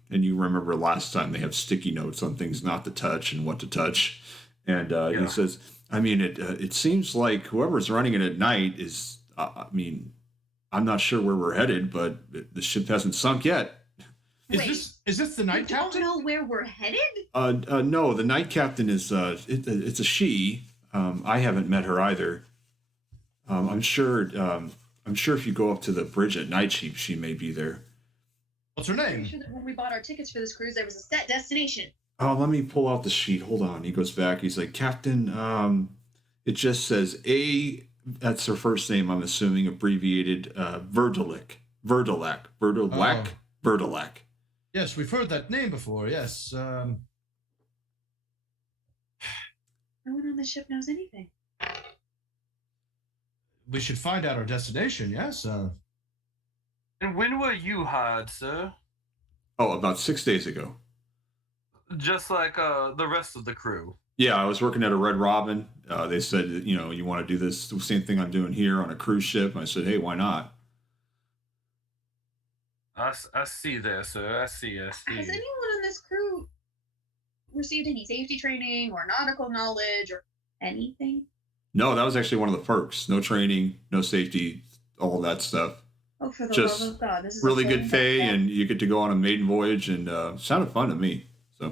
And you remember last time they have sticky notes on things not to touch and what to touch. And Yeah. he says, it seems like whoever's running it at night is, I'm not sure where we're headed, but the ship hasn't sunk yet. Wait, Is this the night You don't captain? know where we're headed? No, the night captain is, it's a she. I haven't met her either. I'm sure if you go up to the bridge at night, she may be there. What's her I'm name? sure that when we bought our tickets for this cruise, there was a set destination. Oh, let me pull out the sheet. Hold on. He goes back. He's like, Captain, it just says A, that's her first name, I'm assuming, abbreviated, Verdalek. Verdalek. Yes, we've heard that name before. Yes. No one on the ship knows anything. We should find out our destination. Yes. And when were you hired, sir? Oh, about 6 days ago. Just like the rest of the crew. Yeah, I was working at a Red Robin. They said, you want to do this, the same thing I'm doing here on a cruise ship. And I said, hey, why not? I see there, sir. I see. Has anyone on this crew received any safety training or nautical knowledge or anything? No, that was actually one of the perks. No training, no safety, all that stuff. Oh, for the Just love of God. This is Really a good full pay, set. and you get to go on a maiden voyage, and sounded fun to me. So,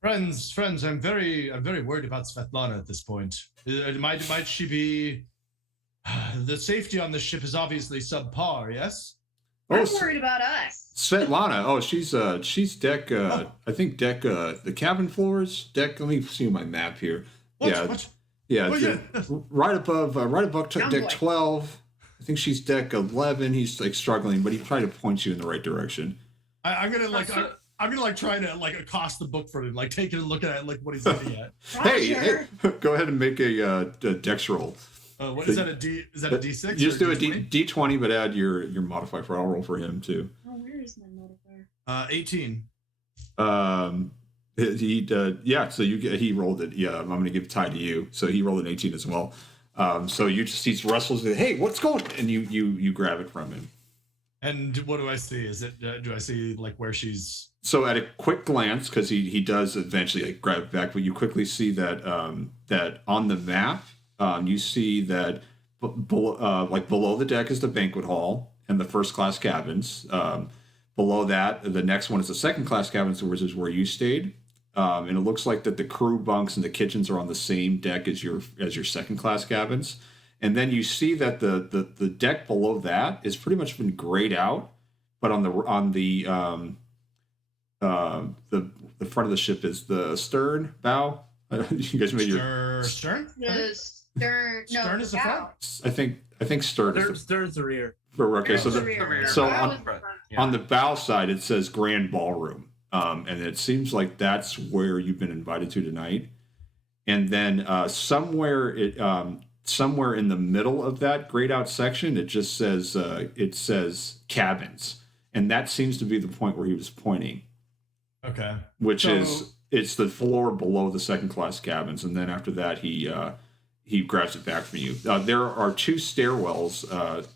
Friends, I'm very worried about Svetlana at this point. Might she be? The safety on this ship is obviously subpar. Yes. I'm worried about us. Svetlana. Oh, she's deck. I think deck. The cabin floors. Deck. Let me see my map here. What? Yeah, Oh, yeah. right above Young deck boy. 12. I think she's deck 11. He's like struggling, but he tried to point you in the right direction. I'm gonna like. Sir. I'm gonna like try to like accost the book for him, like taking a look at like what he's looking at. Hey, Roger. go ahead and make a dex roll. What is that a D? Is that a D6? Just do a D20? D20, but add your modifier for. I'll roll for him too. Oh, where is my modifier? 18. So he rolled it. Yeah, I'm gonna give tie to you. So he rolled an 18 as well. So he wrestles with, hey, what's going? And you grab it from him. And what do I see? Is it? Do I see like where she's? So at a quick glance, because he does eventually like grab it back, but you quickly see that that on the map, you see that below the deck is the banquet hall and the first class cabins. Below that, the next one is the second class cabins, which is where you stayed. And it looks like that the crew bunks and the kitchens are on the same deck as your second class cabins. And then you see that the deck below that is pretty much been grayed out, but on the the front of the ship is? The stern, bow? You guys made your Stern? The stern. No, Stern is the front? I think stern is the Stern's the rear. okay. So the the, rear. so Bow on- is the front. on the bow side it says Grand Ballroom, and it seems like that's where you've been invited to tonight. And then somewhere in the middle of that grayed out section, it just says cabins, and that seems to be the point where he was pointing, Okay. which So- is it's the floor below the second class cabins, and then after that he grabs it back from you. There are two stairwells.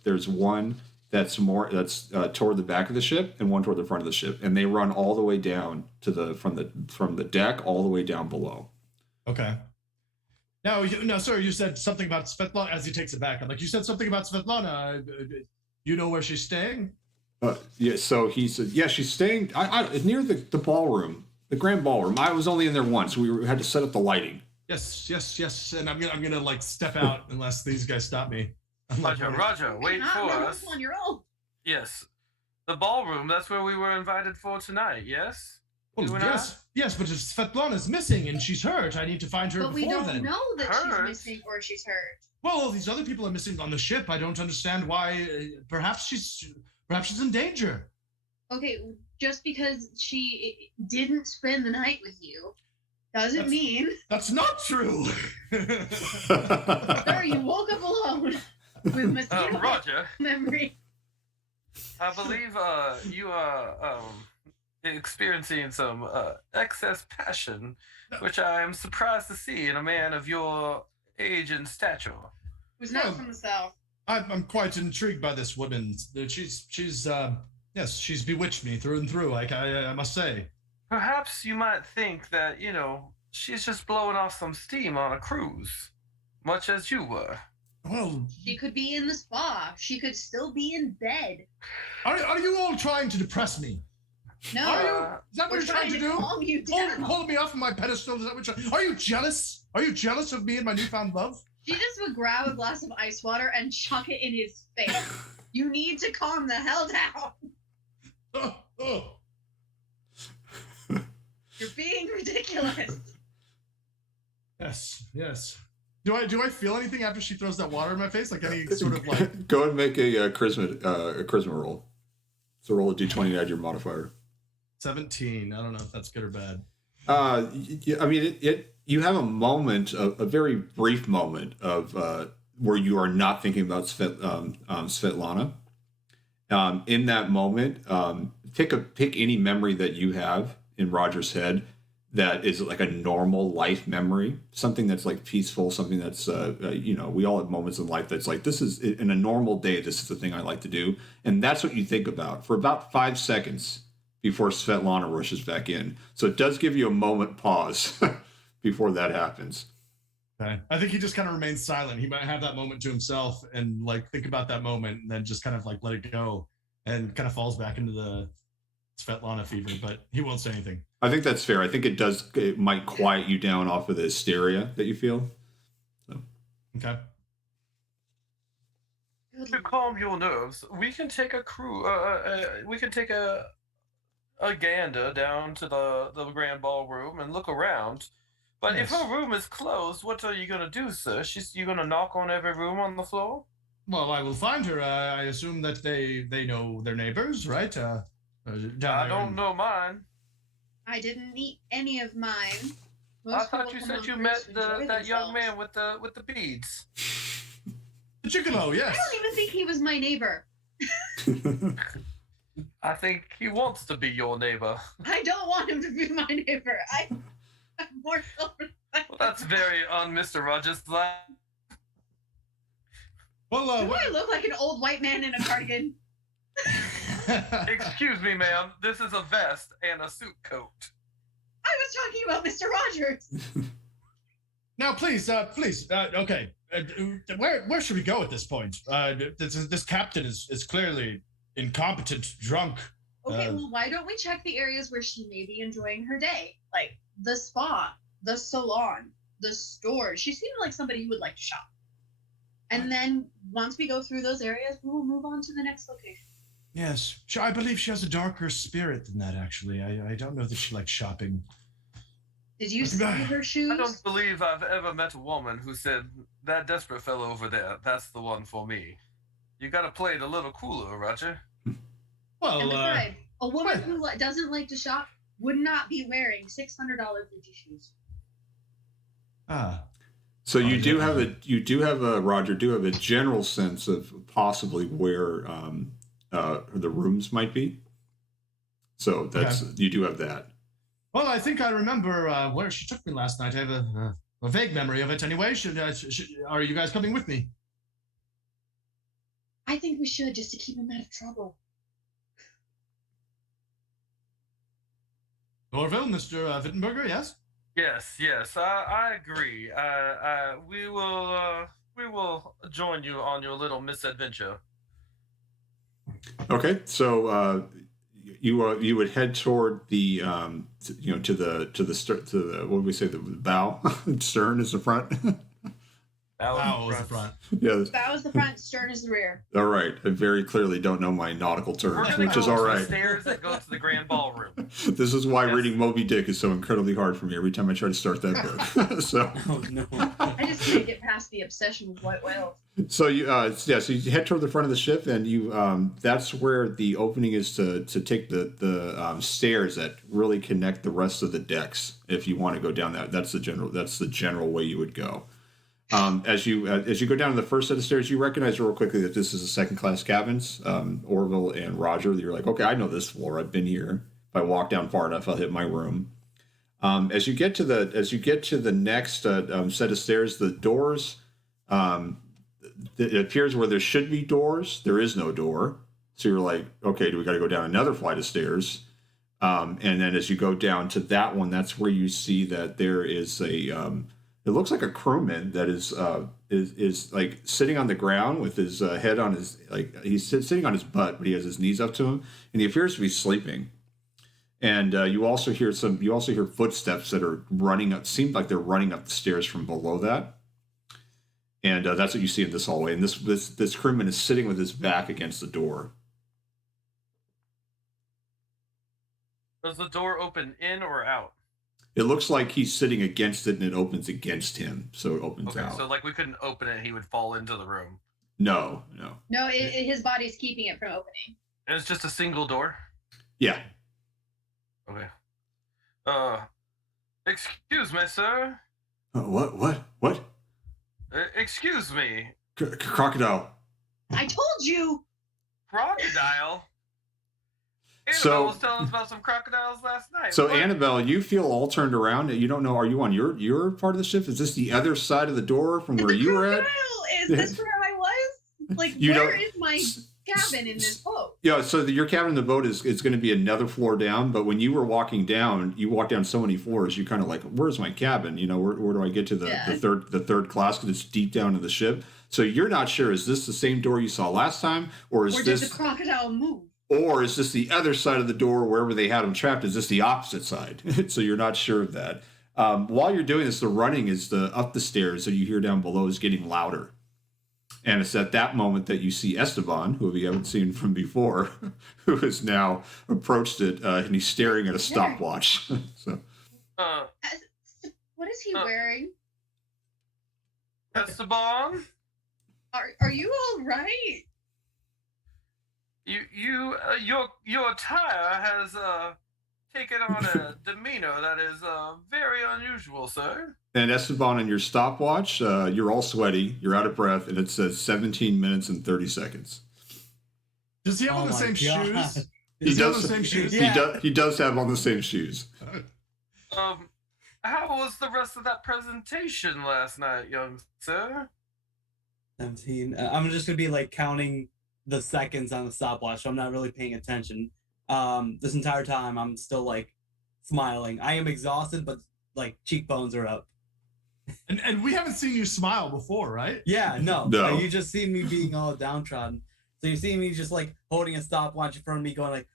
There's one that's toward the back of the ship, and one toward the front of the ship, and they run all the way down to from the deck all the way down below. Okay. Now, sir, you said something about Svetlana as he takes it back. I'm like, you said something about Svetlana. You know where she's staying? Yeah. So he said, yeah, she's staying near the ballroom, the grand ballroom. I was only in there once. We had to set up the lighting. Yes. And I'm gonna like step out unless these guys stop me. I'm like, Roger, wait Not for run us. off on your own. Yes. The ballroom, that's where we were invited for tonight, yes? well, You and yes, but if Svetlana's missing and she's hurt, I need to find her But we before don't then. know that Hurt? she's missing or she's hurt. Well, all these other people are missing on the ship. I don't understand why. Perhaps she's in danger. Okay, just because she didn't spend the night with you doesn't mean, That's not true. sir, you woke up alone with mosquito Roger, memory. I believe you are experiencing some excess passion, which I am surprised to see in a man of your age and stature. Who's not No. from the south. I'm quite intrigued by this woman. She's bewitched me through and through. I must say. Perhaps you might think that, she's just blowing off some steam on a cruise, much as you were. Well, She could be in the spa. She could still be in bed. are you all trying to depress me? No, Are you? Is that what we're you're trying to do? calm you down. Hold me off of my pedestal. Is that what are you jealous? Are you jealous of me and my newfound love? She just would grab a glass of ice water and chuck it in his face. You need to calm the hell down. Oh. You're being ridiculous. Yes. Do I feel anything after she throws that water in my face? Like any sort of like? Go ahead and make a charisma roll. So roll a d20 to add your modifier. 17. I don't know if that's good or bad. I mean, you have a moment, a very brief moment of where you are not thinking about Svetlana. In that moment, pick any memory that you have in Roger's head that is like a normal life memory, something that's like peaceful, something that's we all have moments in life that's like, this is in a normal day, this is the thing I like to do, and that's what you think about for about 5 seconds before Svetlana rushes back in. So it does give you a moment pause before that happens. Okay. I think he just kind of remains silent. He might have that moment to himself and like think about that moment and then just kind of like let it go and kind of falls back into the Svetlana fever, but he won't say anything. I think that's fair. I think it might quiet you down off of the hysteria that you feel. So. Okay. To calm your nerves, we can take a gander down to the grand ballroom and look around. But if Yes. her room is closed, what are you gonna do, sir? You gonna knock on every room on the floor? Well, I will find her. I assume that they know their neighbors, right? I don't know mine. I didn't meet any of mine. I Most thought people you come said on you cruise met to enjoy that young themselves. man with the beads. The Gigolo, I yes. don't even think he was my neighbor. I think he wants to be your neighbor. I don't want him to be my neighbor. I have more self-respect. Well, that's very on Mr. Rogers' line. Well, Do I look like an old white man in a cardigan? Excuse me, ma'am. This is a vest and a suit coat. I was talking about Mr. Rogers. Now, please, okay. Where should we go at this point? This captain is clearly incompetent, drunk. Okay, well, why don't we check the areas where she may be enjoying her day? Like the spa, the salon, the store. She seemed like somebody who would like to shop. And then once we go through those areas, we will move on to the next location. Yes, I believe she has a darker spirit than that. Actually, I don't know that she likes shopping. Did you see her shoes? I don't believe I've ever met a woman who said, that desperate fellow over there, that's the one for me. You gotta play it a little cooler, Roger. Well, And besides, a woman who doesn't like to shop would not be wearing $600 Gucci shoes. So you do have a Roger do have a general sense of possibly where the rooms might be. So that's you do have that. Well, I think I remember where she took me last night. I have a vague memory of it. Anyway, are you guys coming with me? I think we should, just to keep him out of trouble. Orville, Mr. Wittenberger, yes? Yes, I agree. We will join you on your little misadventure. Okay, so you would head toward the to the what would we say, the bow? Stern is the front. Bow is the front. Yeah. Bow is the front, stern is the rear. All right. I very clearly don't know my nautical terms, which is all The right. stairs that go to the grand ballroom. This is why reading Moby Dick is so incredibly hard for me every time I try to start that book. So. Oh no. I just can't get past the obsession with white whales. So you so you head toward the front of the ship, and you that's where the opening is to take the stairs that really connect the rest of the decks. If you want to go down that's the general way you would go. As you go down to the first set of stairs, you recognize real quickly that this is a second class cabins. Orville and Roger, you're like, okay, I know this floor. I've been here. If I walk down far enough, I'll hit my room. As you get to the next set of stairs, the doors. It appears where there should be doors, there is no door. So you're like, okay, do we got to go down another flight of stairs? And then as you go down to that one, that's where you see that there is it looks like a crewman that is like sitting on the ground with his head on his, like he's sitting on his butt, but he has his knees up to him, and he appears to be sleeping. And you also hear footsteps that are running up. Seems like they're running up the stairs from below that. And that's what you see in this hallway. And this crewman is sitting with his back against the door. Does the door open in or out? It looks like he's sitting against it, and it opens against him, so it opens out. So like we couldn't open it, he would fall into the room. No. No, his body's keeping it from opening. And it's just a single door? Yeah. Okay. Excuse me, sir. What? Excuse me. Crocodile. I told you! Crocodile? Annabelle So- was telling us about some crocodiles last night. So What? Annabelle, you feel all turned around. You don't know. Are you on your part of the ship? Is this the other side of the door from where you were at? Is this where I was? Like, You where don't- is my cabin in this boat? Yeah. So your cabin in the boat is going to be another floor down. But when you were walking down, you walked down so many floors. You kind of like, where's my cabin? You know, where do I get to the third class? Because it's deep down in the ship. So you're not sure. Is this the same door you saw last time, or Or did the crocodile move? Or is this the other side of the door, wherever they had him trapped? Is this the opposite side? So you're not sure of that. While you're doing this, the running is up the stairs that you hear down below is getting louder. And it's at that moment that you see Esteban, who we haven't seen from before, who has now approached it, and he's staring at a stopwatch. So, What is he wearing? Esteban? Are you all right? Your attire has taken on a demeanor that is very unusual, sir. and Esteban, on your stopwatch, you're all sweaty, you're out of breath, and it says 17 minutes and 30 seconds. Does he have on Oh the my same God. shoes? He Does he have on does. the same shoes? Yeah. He does have on the same shoes. How was the rest of that presentation last night, young sir? 17. I'm just gonna be like counting the seconds on the stopwatch, so I'm not really paying attention. This entire time I'm still like smiling. I am exhausted, but like cheekbones are up. And we haven't seen you smile before, right? Yeah, no. No. You just see me being all downtrodden. So you see me just like holding a stopwatch in front of me, going like,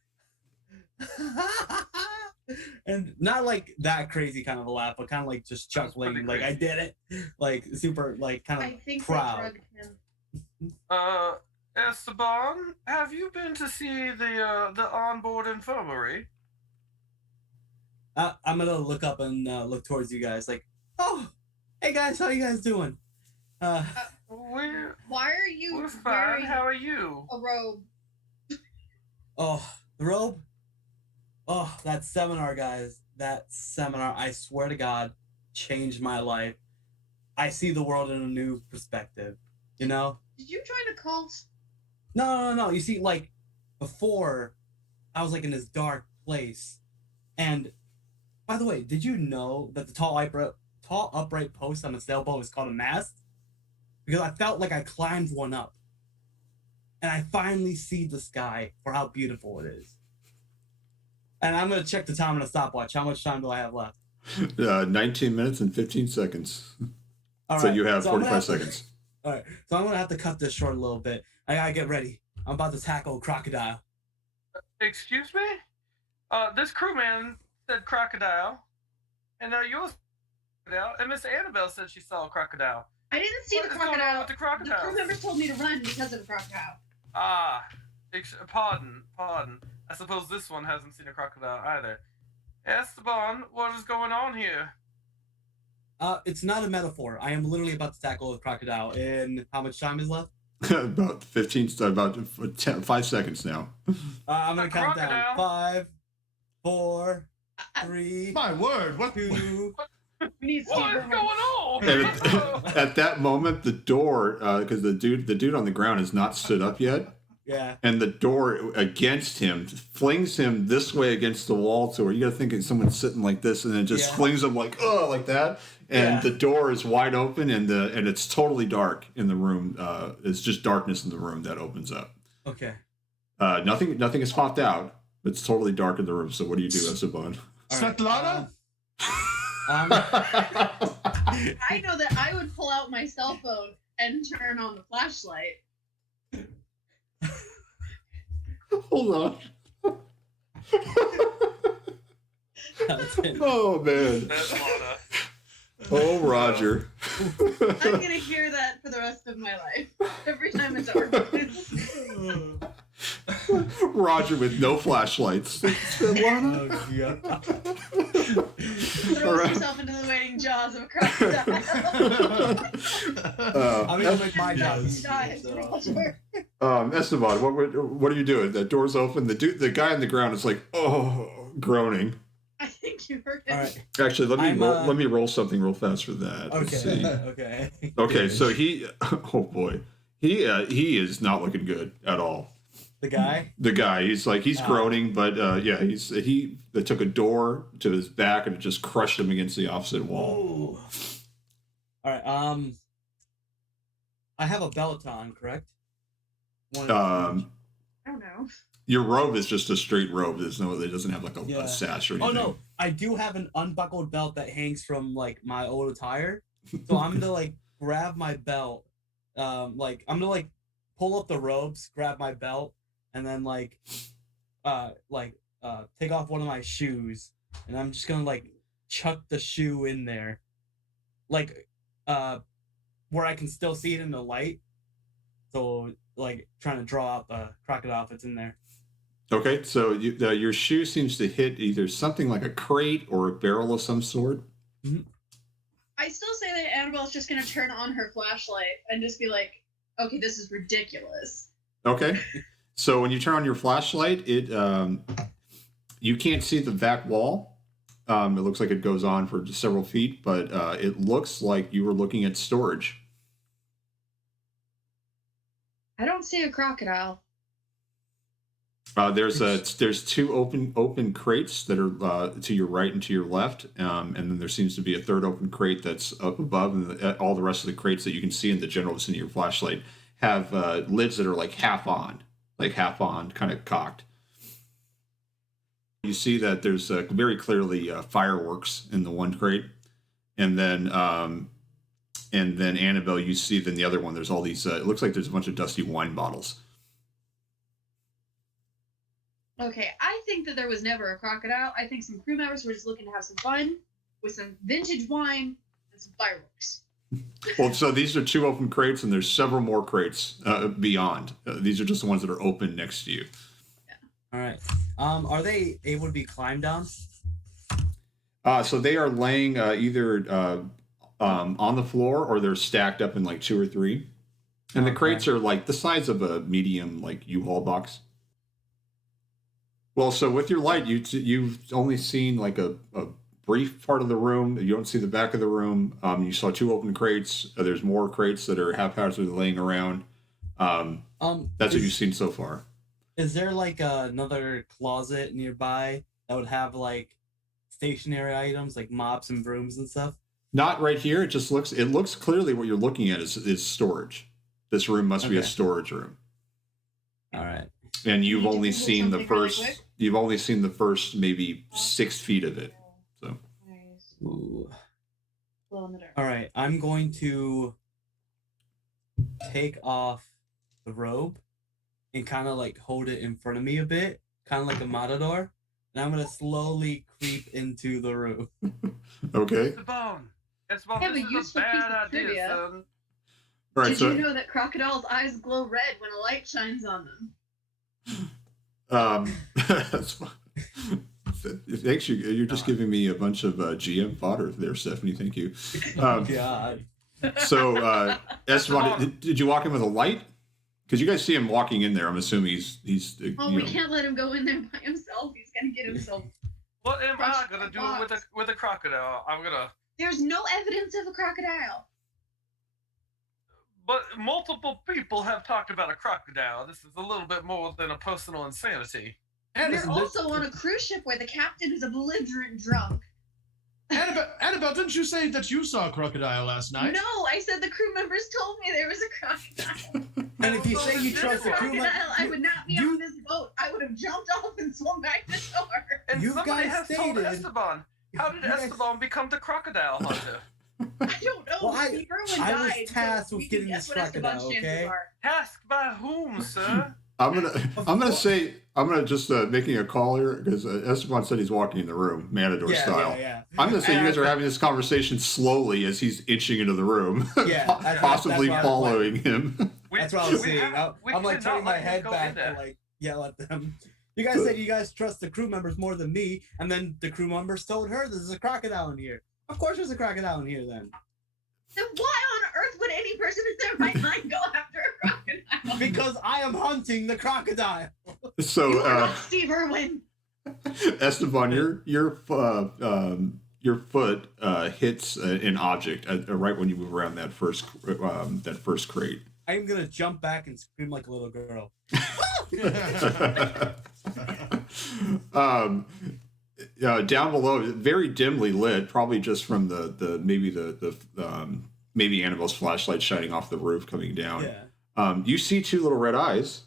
and not like that crazy kind of a laugh, but kind of like just That was chuckling, pretty like I crazy. did it, like super, like kind I of think they proud. drugged him. Esteban, have you been to see the onboard infirmary? I'm gonna look up and look towards you guys, like, oh, hey guys, how you guys doing? We're Why are you we're fine. wearing How are you? a robe? Oh, the robe. Oh, that seminar, guys. That seminar, I swear to God, changed my life. I see the world in a new perspective. You know? Did you join a cult? No. You see, like, before, I was like in this dark place, and by the way, did you know that the tall upright post on a sailboat is called a mast? Because I felt like I climbed one up, and I finally see the sky for how beautiful it is. And I'm gonna check the time on a stopwatch. How much time do I have left? 19 minutes and 15 seconds. All So right, you have I'm gonna 45 have to- seconds. All right, so I'm gonna have to cut this short a little bit. I gotta get ready. I'm about to tackle a crocodile. Excuse me? This crewman said crocodile, and yours crocodile, and Miss Annabelle said she saw a crocodile. I didn't see What the is going on crocodile. with the The crocodile? crew members told me to run because of the crocodile. Ah, pardon. I suppose this one hasn't seen a crocodile either. Esteban, what is going on here? It's not a metaphor. I am literally about to tackle a crocodile. And how much time is left? About 5 seconds now. I'm gonna The count down. crocodile. 5, 4, 3, My word, what? 2. We need Steve. What is Irwin. going on? And at that moment, the door, because the dude on the ground has not stood up yet, Yeah. and the door against him flings him this way against the wall to where you got to think it's someone sitting like this, and then just Yeah. flings him like like that, and Yeah. the door is wide open, and it's totally dark in the room. It's just darkness in the room that opens up. Okay. Nothing has popped out. It's totally dark in the room. So what do you do, Esteban? All right, Svetlana? I know that I would pull out my cell phone and turn on the flashlight. Hold on. That's it. Oh man. That's Lana. Oh Roger. I'm gonna hear that for the rest of my life. Every time it's dark. Roger with no flashlights. Oh, God. Throws himself into the waiting jaws of a crocodile. I'm gonna make my job Nice easier, dive, so. Roger. Esteban, what are you doing? The door's open. The guy on the ground is like, groaning. I think you heard it. All right. Actually, I'm, let me roll something real fast for that. Let's see. Okay. Okay, so oh boy, he is not looking good at all. The guy. The guy, he's Oh. groaning, but they took a door to his back and it just crushed him against the opposite wall. Ooh. All right. I have a belt on, correct? One- I don't know. Your robe is just a straight robe. It doesn't have like Yeah. a sash or Oh anything. no, I do have an unbuckled belt that hangs from like my old attire. So I'm gonna like grab my belt. I'm gonna pull up the robes, grab my belt, and then take off one of my shoes, and I'm just gonna chuck the shoe in there, where I can still see it in the light. So trying to draw out the crocodile if it's in there. Okay, so your shoe seems to hit either something like a crate or a barrel of some sort. I still say that Annabelle's just gonna turn on her flashlight and just be like, okay, this is ridiculous. Okay, so when you turn on your flashlight, you can't see the back wall. It looks like it goes on for several feet, but it looks like you were looking at storage. I don't see a crocodile. There's two open crates that are to your right and to your left, and then there seems to be a third open crate that's up above, and all the rest of the crates that you can see in the general vicinity of your flashlight have lids that are half on, kind of cocked. You see that there's very clearly fireworks in the one crate, and then Annabelle, you see that in the other one there's all these. It looks like there's a bunch of dusty wine bottles. Okay, I think that there was never a crocodile. I think some crew members were just looking to have some fun with some vintage wine and some fireworks. Well, so these are 2 open crates, and there's several more crates beyond. These are just the ones that are open next to you. All right. Are they able to be climbed down? So they are laying either on the floor or they're stacked up in like 2 or 3. And the crates are like the size of a medium like U-Haul box. Well, so with your light, you've only seen like a brief part of the room. You don't see the back of the room. You saw 2 open crates. There's more crates that are haphazardly laying around. That's what you've seen so far. Is there like another closet nearby that would have like stationary items like mops and brooms and stuff? Not right here. It looks clearly what you're looking at is storage. This room must be a storage room. All right. And you've Need to only Google seen the something really first. quick? You've only seen the first maybe 6 feet of it. So. Nice. Ooh. Glow in the dark. All right. I'm going to take off the robe and kind of like hold it in front of me a bit, kind of like a matador. And I'm going to slowly creep into the room. Okay. Esteban, I this have a is a useful piece bad of idea, trivia. son. All right. Did So. you know that crocodiles' eyes glow red when a light shines on them? That's fine. Thanks. You're just giving me a bunch of GM fodder there, Stephanie. Thank you. God. So, Esteban, did you walk in with a light? Because you guys see him walking in there. I'm assuming he's. Oh, we can't let him go in there by himself. He's gonna get himself. What am I crushed gonna by do box. with a crocodile? I'm gonna. There's no evidence of a crocodile. But multiple people have talked about a crocodile. This is a little bit more than a personal insanity. We're Listen, also on a cruise ship where the captain is a belligerent drunk. Annabelle, didn't you say that you saw a crocodile last night? No, I said the crew members told me there was a crocodile. And if you Oh, say you this trust the crew Crocodile, member, I would not be you- on this boat. I would have jumped off and swum back to shore. And You somebody guys has told stated- Esteban. How did you guys- Esteban become the crocodile hunter? I don't know. Well, Steve Irwin I was died, tasked so with we can getting guess this what Esteban's crocodile, chances okay? are. Tasked by whom, sir? I'm gonna just making a call here because Esteban said he's walking in the room, Matador style. Yeah. I'm gonna say you guys are having this conversation slowly as he's inching into the room, Yeah, that's possibly what I was following him. That's what I was seeing. we I'm like cannot turning my let him head go back in there. to like yell at them. You guys said you guys trust the crew members more than me, and then the crew members told her there's a crocodile in here. Of course there's a crocodile in here then. Then why on earth would any person in their right mind go after a crocodile? Because I am hunting the crocodile. So, You are not Steve Irwin. Esteban, your foot hits an object right when you move around that first crate. I'm gonna jump back and scream like a little girl. Down below, very dimly lit, probably just from the maybe Annabelle's flashlight shining off the roof coming down. Yeah. You see 2 little red eyes,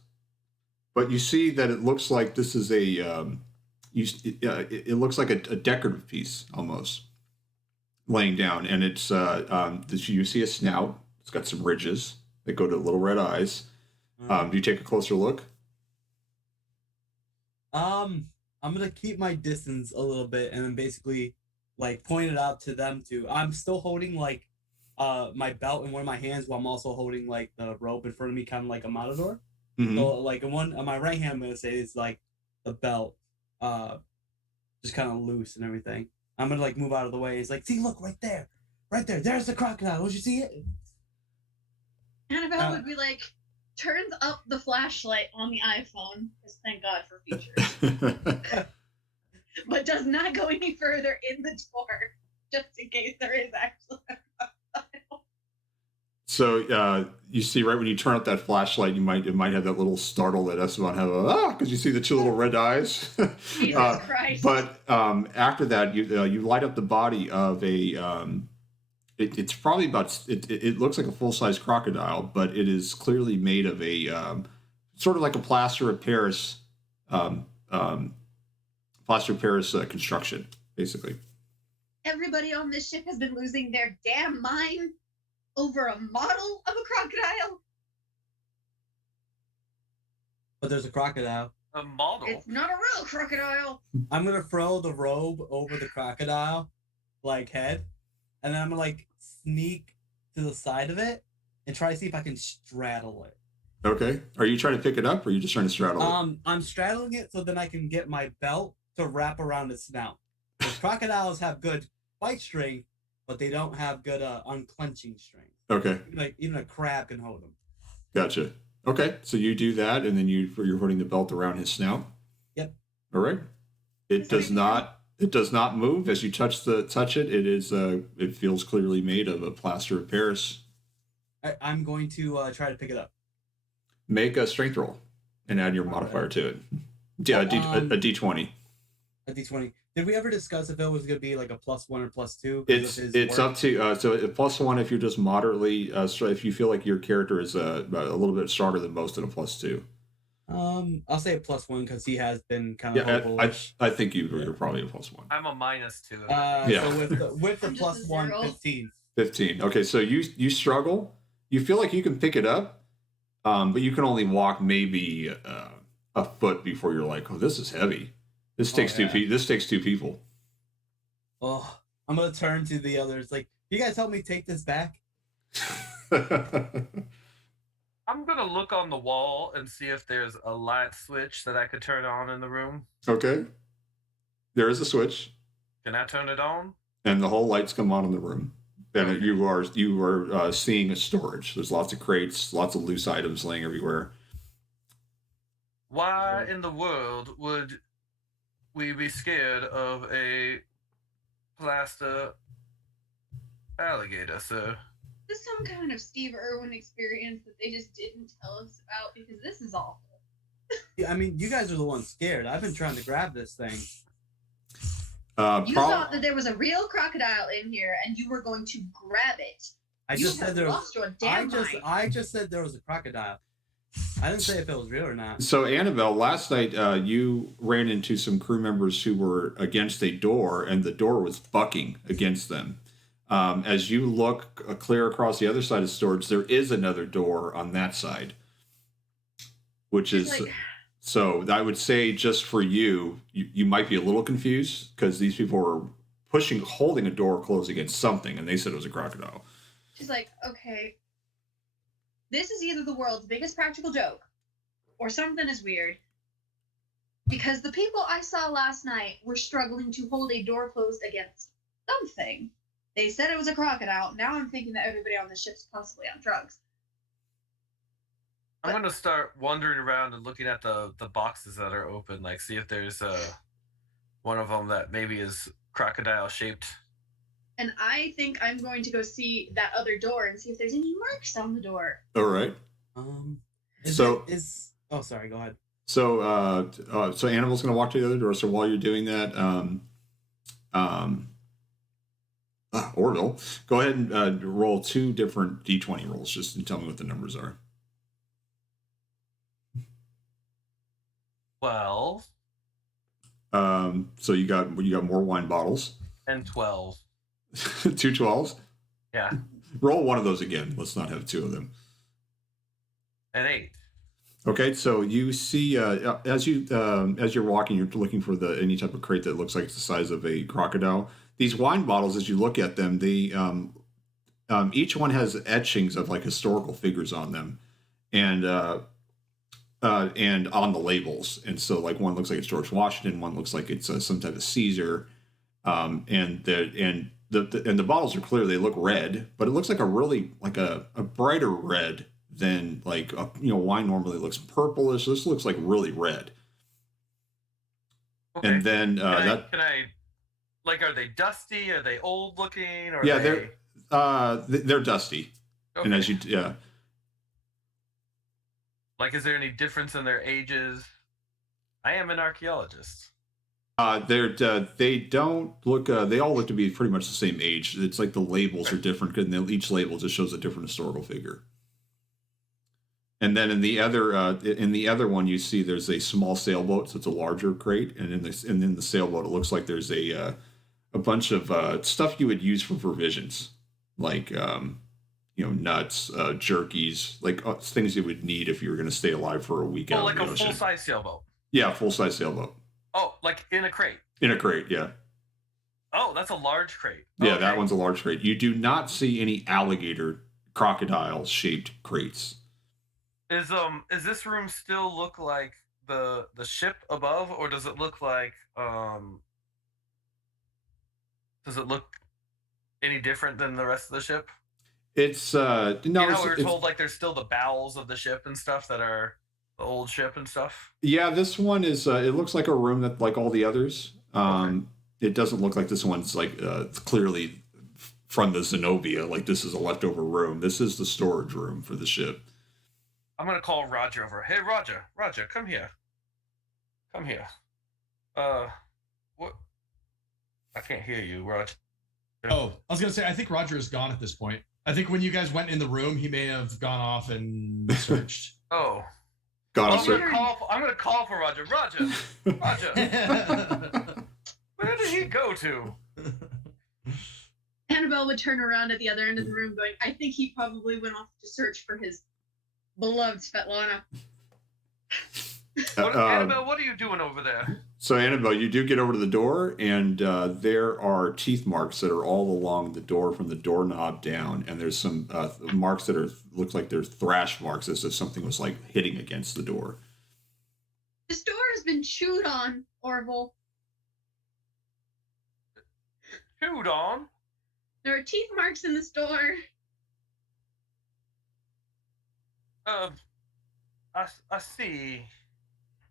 but you see that it looks like this is it looks like a decorative piece almost laying down, and it's you see a snout. It's got some ridges that go to little red eyes. Do you take a closer look? I'm gonna keep my distance a little bit and then basically like point it out to them too. I'm still holding like my belt in one of my hands while I'm also holding like the rope in front of me, kind of like a matador. Mhm. So like on my right hand, I'm gonna say it's like the belt, just kind of loose and everything. I'm gonna like move out of the way. It's like, see, look right there, there's the crocodile. Don't you see it? Annabelle would be like, turns up the flashlight on the iPhone, because thank God for features, but does not go any further in the door, just in case there is actually a crocodile. So you see right when you turn up that flashlight, it might have that little startle that Esteban had, because you see the 2 little red eyes. Jesus Christ. But after that, you light up the body of a. It's probably about. It looks like a full-size crocodile, but it is clearly made of a sort of like a plaster of Paris, construction, basically. Everybody on this ship has been losing their damn mind over a model of a crocodile. But there's a crocodile. A model. It's not a real crocodile. I'm gonna throw the robe over the crocodile, like head, and then I'm gonna like sneak to the side of it and try to see if I can straddle it. Okay. Are you trying to pick it up, or are you just trying to straddle it? I'm straddling it so then I can get my belt to wrap around its snout. Because crocodiles have good bite strength, but they don't have good unclenching strength. Okay. Like even a crab can hold them. Gotcha. Okay. So you do that, and then you're putting the belt around his snout. Yep. All right. It does not. It does not move as you touch it. It is. It feels clearly made of a plaster of Paris. I'm going to try to pick it up. Make a strength roll, and add your modifier to it. Yeah, a d20. A d20. Did we ever discuss if it was going to be like a +1 or +2? It's up to so a +1 if you're just moderately. If you feel like your character is a little bit stronger than most, and a +2. I'll say a +1 because he has been kind of. I think you're probably a +1. I'm a -2. Yeah. So with the +1, 15. 15. Okay, so you struggle. You feel like you can pick it up, but you can only walk maybe a foot before you're like, oh, this is heavy. This takes two people. This takes 2 people. Oh, I'm gonna turn to the others. Like, you guys help me take this back. I'm gonna look on the wall and see if there's a light switch that I could turn on in the room. Okay. There is a switch. Can I turn it on? And the whole lights come on in the room. And you are seeing a storage. There's lots of crates, lots of loose items laying everywhere. Why in the world would we be scared of a plaster alligator, sir? This is some kind of Steve Irwin experience that they just didn't tell us about because this is awful. Yeah, I mean, you guys are the ones scared. I've been trying to grab this thing. You thought that there was a real crocodile in here and you were going to grab it. I just said there was a crocodile. I didn't say if it was real or not. So, Annabelle, last night you ran into some crew members who were against a door, and the door was bucking against them. As you look clear across the other side of storage, there is another door on that side, which is... So I would say just for you might be a little confused because these people were holding a door closed against something, and they said it was a crocodile. She's like, okay, this is either the world's biggest practical joke or something is weird. Because the people I saw last night were struggling to hold a door closed against something. They said it was a crocodile. Now I'm thinking that everybody on the ship's possibly on drugs. I'm gonna start wandering around and looking at the boxes that are open, like see if there's one of them that maybe is crocodile shaped. And I think I'm going to go see that other door and see if there's any marks on the door. All right. Sorry, go ahead. So so Animal's gonna walk to the other door. So while you're doing that, Orville, go ahead and roll 2 different d20 rolls just to tell me what the numbers are. 12. So you got more wine bottles. And 12. 2 12s? Yeah. Roll one of those again. Let's not have 2 of them. And 8. Okay, so you see as you're walking, you're looking for any type of crate that looks like it's the size of a crocodile. These wine bottles, as you look at them, they each one has etchings of like historical figures on them, and on the labels. And so like one looks like it's George Washington, one looks like it's some type of Caesar, and the bottles are clear. They look red, but it looks like a brighter red than like wine normally looks purplish. This looks like really red. Okay. And then can I are they dusty? Are they old looking? Or they're dusty. Okay. And as you Like, is there any difference in their ages? I am an archaeologist. They don't look. They all look to be pretty much the same age. It's like the labels are different, and each label just shows a different historical figure. And then in the other one, you see there's a small sailboat, so it's a larger crate, and in the sailboat, it looks like there's a bunch of stuff you would use for provisions, like nuts, jerkies, like things you would need if you were going to stay alive for a week out like in the ocean. Full size sailboat. Yeah, full size sailboat. Oh, like in a crate. In a crate, yeah. Oh, that's a large crate. Yeah, okay. That one's a large crate. You do not see any alligator crocodile-shaped crates. Is this room still look like the ship above, or does it look like does it look any different than the rest of the ship? It's no. You know, it's, we were it's- told like there's still the bowels of the ship and stuff that are the old ship and stuff. Yeah, this one is. It looks like a room that, like all the others. It doesn't look like this one's like clearly from the Zenobia. Like this is a leftover room. This is the storage room for the ship. I'm gonna call Roger over. Hey, Roger, come here. Come here. What? I can't hear you, Roger. Oh, I was gonna say, I think Roger is gone at this point. I think when you guys went in the room, he may have gone off and searched. Oh. God, I'm gonna call for Roger. Roger. Where did he go to? Annabelle would turn around at the other end of the room going, I think he probably went off to search for his beloved Svetlana. Annabelle, what are you doing over there? So Annabelle, you do get over to the door, and there are teeth marks that are all along the door from the doorknob down, and there's some marks that look like they're thrash marks, as if something was like hitting against the door. This door has been chewed on, Orville. Chewed on? There are teeth marks in this door. I see.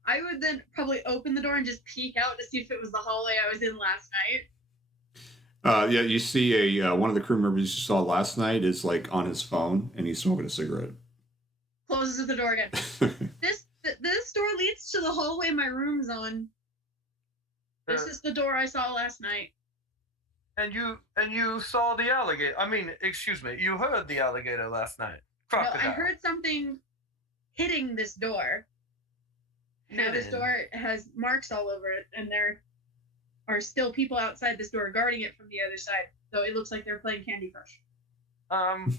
I would then probably open the door and just peek out to see if it was the hallway I was in last night. Yeah, you see one of the crew members you saw last night is like on his phone, and he's smoking a cigarette. Closes the door again. This door leads to the hallway my room's on. This is the door I saw last night. And you saw the alligator. I mean, excuse me. You heard the alligator last night. Crocodile. No, I heard something hitting this door. Now this door has marks all over it, and there are still people outside this door guarding it from the other side. So it looks like they're playing Candy Crush. I'm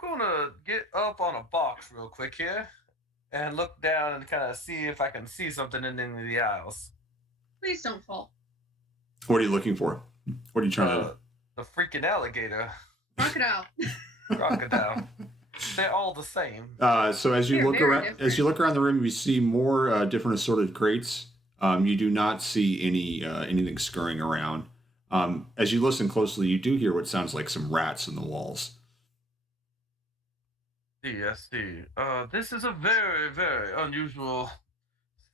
gonna get up on a box real quick here and look down and kind of see if I can see something in any of the aisles. Please don't fall. What are you looking for? What are you trying to? The freaking alligator. Crocodile. They're all the same. So as you They're look very around, different. as you look around the room, you see more different assorted crates. You do not see anything scurrying around. As you listen closely, you do hear what sounds like some rats in the walls. Yes, this is a very, very unusual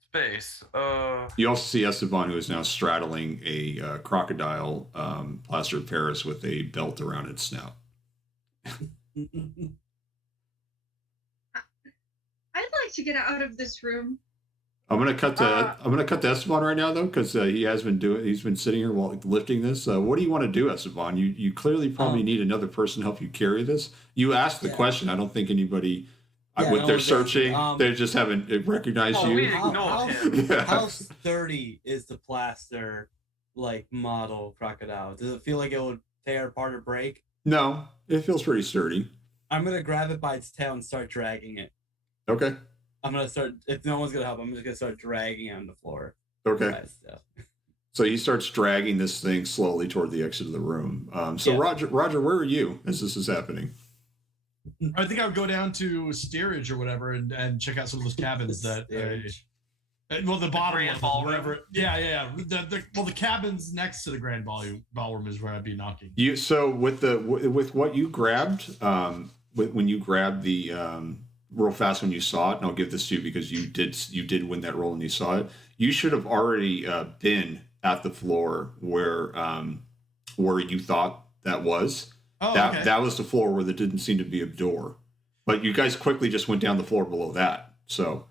space. You also see Esteban, who is now straddling a crocodile plaster of Paris with a belt around its snout. I'd like to get out of this room. I'm gonna cut to Esteban right now though, because he's been sitting here while lifting this. What do you want to do, Esteban? You clearly probably need another person to help you carry this. You asked the question. I don't think anybody with their searching, they just haven't recognized you. We ignored him. How sturdy is the plaster like model crocodile? Does it feel like it would tear apart or break? No, it feels pretty sturdy. I'm gonna grab it by its tail and start dragging it. Okay. I'm gonna start. If no one's gonna help, I'm just gonna start dragging it on the floor. Okay. So he starts dragging this thing slowly toward the exit of the room. So Roger, where are you as this is happening? I think I would go down to steerage or whatever and check out some of those cabins that. Well, the bottom Grand of it, Ballroom? whatever. Yeah. The cabins next to the Grand Ballroom is where I'd be knocking. So with what you grabbed, when you grabbed the real fast when you saw it, and I'll give this to you because you did win that roll and you saw it. You should have already been at the floor where you thought that was. Oh, okay. That was the floor where there didn't seem to be a door, but you guys quickly just went down the floor below that. So.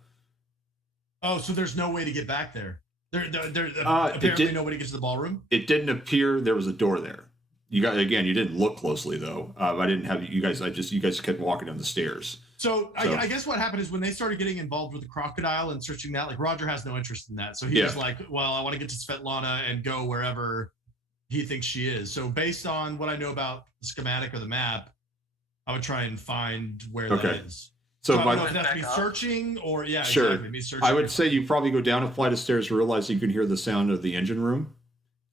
Oh, so there's no way to get back there. Apparently no way to get to the ballroom. It didn't appear there was a door there. You didn't look closely though. I didn't have you guys. You guys kept walking down the stairs. So I guess what happened is when they started getting involved with the crocodile and searching that, like Roger has no interest in that. So he was like, well, I want to get to Svetlana and go wherever he thinks she is. So based on what I know about the schematic or the map, I would try and find where that is. So I don't know if that's me searching or sure. exactly, me searching. I would say you probably go down a flight of stairs, realize you can hear the sound of the engine room,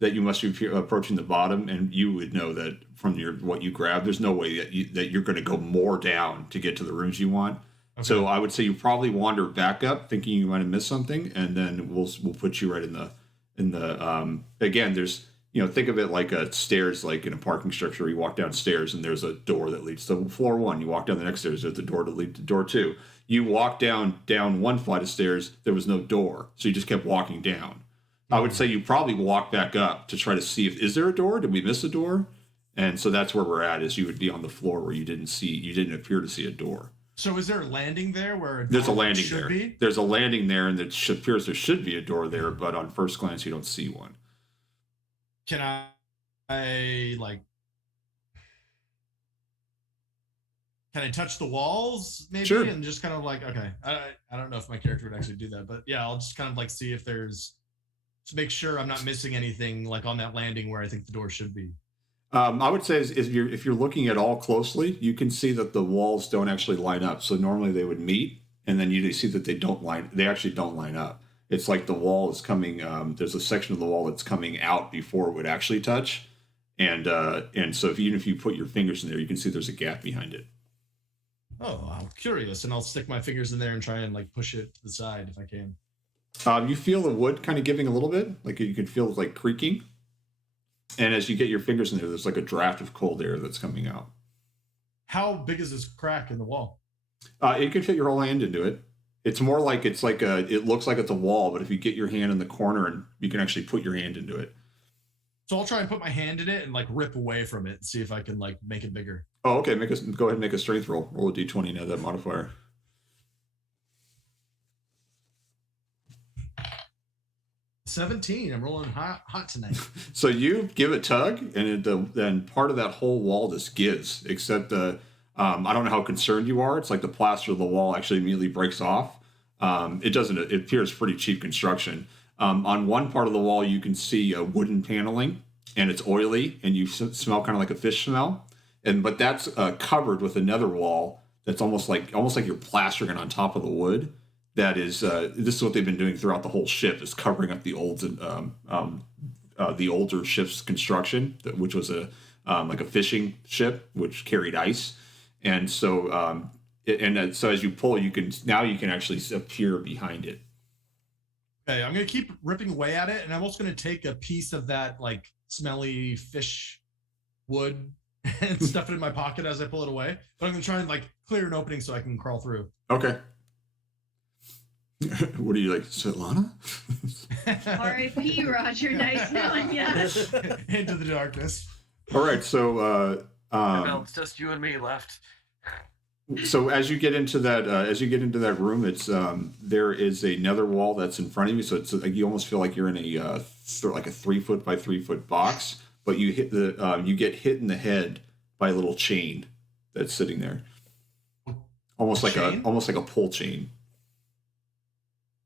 that you must be approaching the bottom, and you would know that from what you grab. There's no way that you're going to go more down to get to the rooms you want. Okay. So I would say you probably wander back up, thinking you might have missed something, and then we'll put you right in the again. There's think of it like a stairs, like in a parking structure. You walk downstairs, and there's a door that leads to floor 1. You walk down the next stairs, there's a door to lead to door 2. You walk down one flight of stairs, there was no door, so you just kept walking down. I would say you probably walk back up to try to see is there a door? Did we miss a door? And so that's where we're at. Is you would be on the floor where you didn't appear to see a door. So is there a landing there where there's a landing there? Be? There's a landing there, and it appears there should be a door there, but on first glance you don't see one. Can I touch the walls maybe? Sure. And just kind of okay. I don't know if my character would actually do that, but yeah, I'll just kind of see if there's, to make sure I'm not missing anything on that landing where I think the door should be. I would say if you're looking at all closely, you can see that the walls don't actually line up. So normally they would meet, and then you see that they actually don't line up. It's like the wall is coming. There's a section of the wall that's coming out before it would actually touch, and so even if you put your fingers in there, you can see there's a gap behind it. Oh, I'm curious, and I'll stick my fingers in there and try and push it to the side if I can. You feel the wood kind of giving a little bit, like you can feel it creaking. And as you get your fingers in there, there's a draft of cold air that's coming out. How big is this crack in the wall? It could fit your whole hand into it. It's more like it looks like it's a wall, but if you get your hand in the corner, and you can actually put your hand into it. So I'll try and put my hand in it and rip away from it and see if I can make it bigger. Oh, okay. Go ahead and make a strength roll. Roll a d20 now, that modifier. 17. I'm rolling hot tonight. So you give a tug, and then part of that whole wall just gives, except I don't know how concerned you are. It's like the plaster of the wall actually immediately breaks off. It doesn't. It appears pretty cheap construction. On one part of the wall, you can see a wooden paneling, and it's oily, and you smell kind of like a fish smell. But that's covered with another wall that's almost like you're plastering it on top of the wood. That is, this is what they've been doing throughout the whole ship, is covering up the older ship's construction, which was a fishing ship which carried ice, and so so as you pull, you can actually appear behind it. Okay, I'm gonna keep ripping away at it, and I'm also gonna take a piece of that smelly fish wood and stuff it in my pocket as I pull it away. But I'm gonna try and clear an opening so I can crawl through. Okay. What are you, Svetlana? R.I.P. Roger, nice knowing you. Into the darkness. All right, so well, it's just you and me left. So as you get into that room, it's there is another wall that's in front of you. So it's you almost feel like you're in a 3 foot by 3 foot box, but you get hit in the head by a little chain that's sitting there, almost like a pull chain.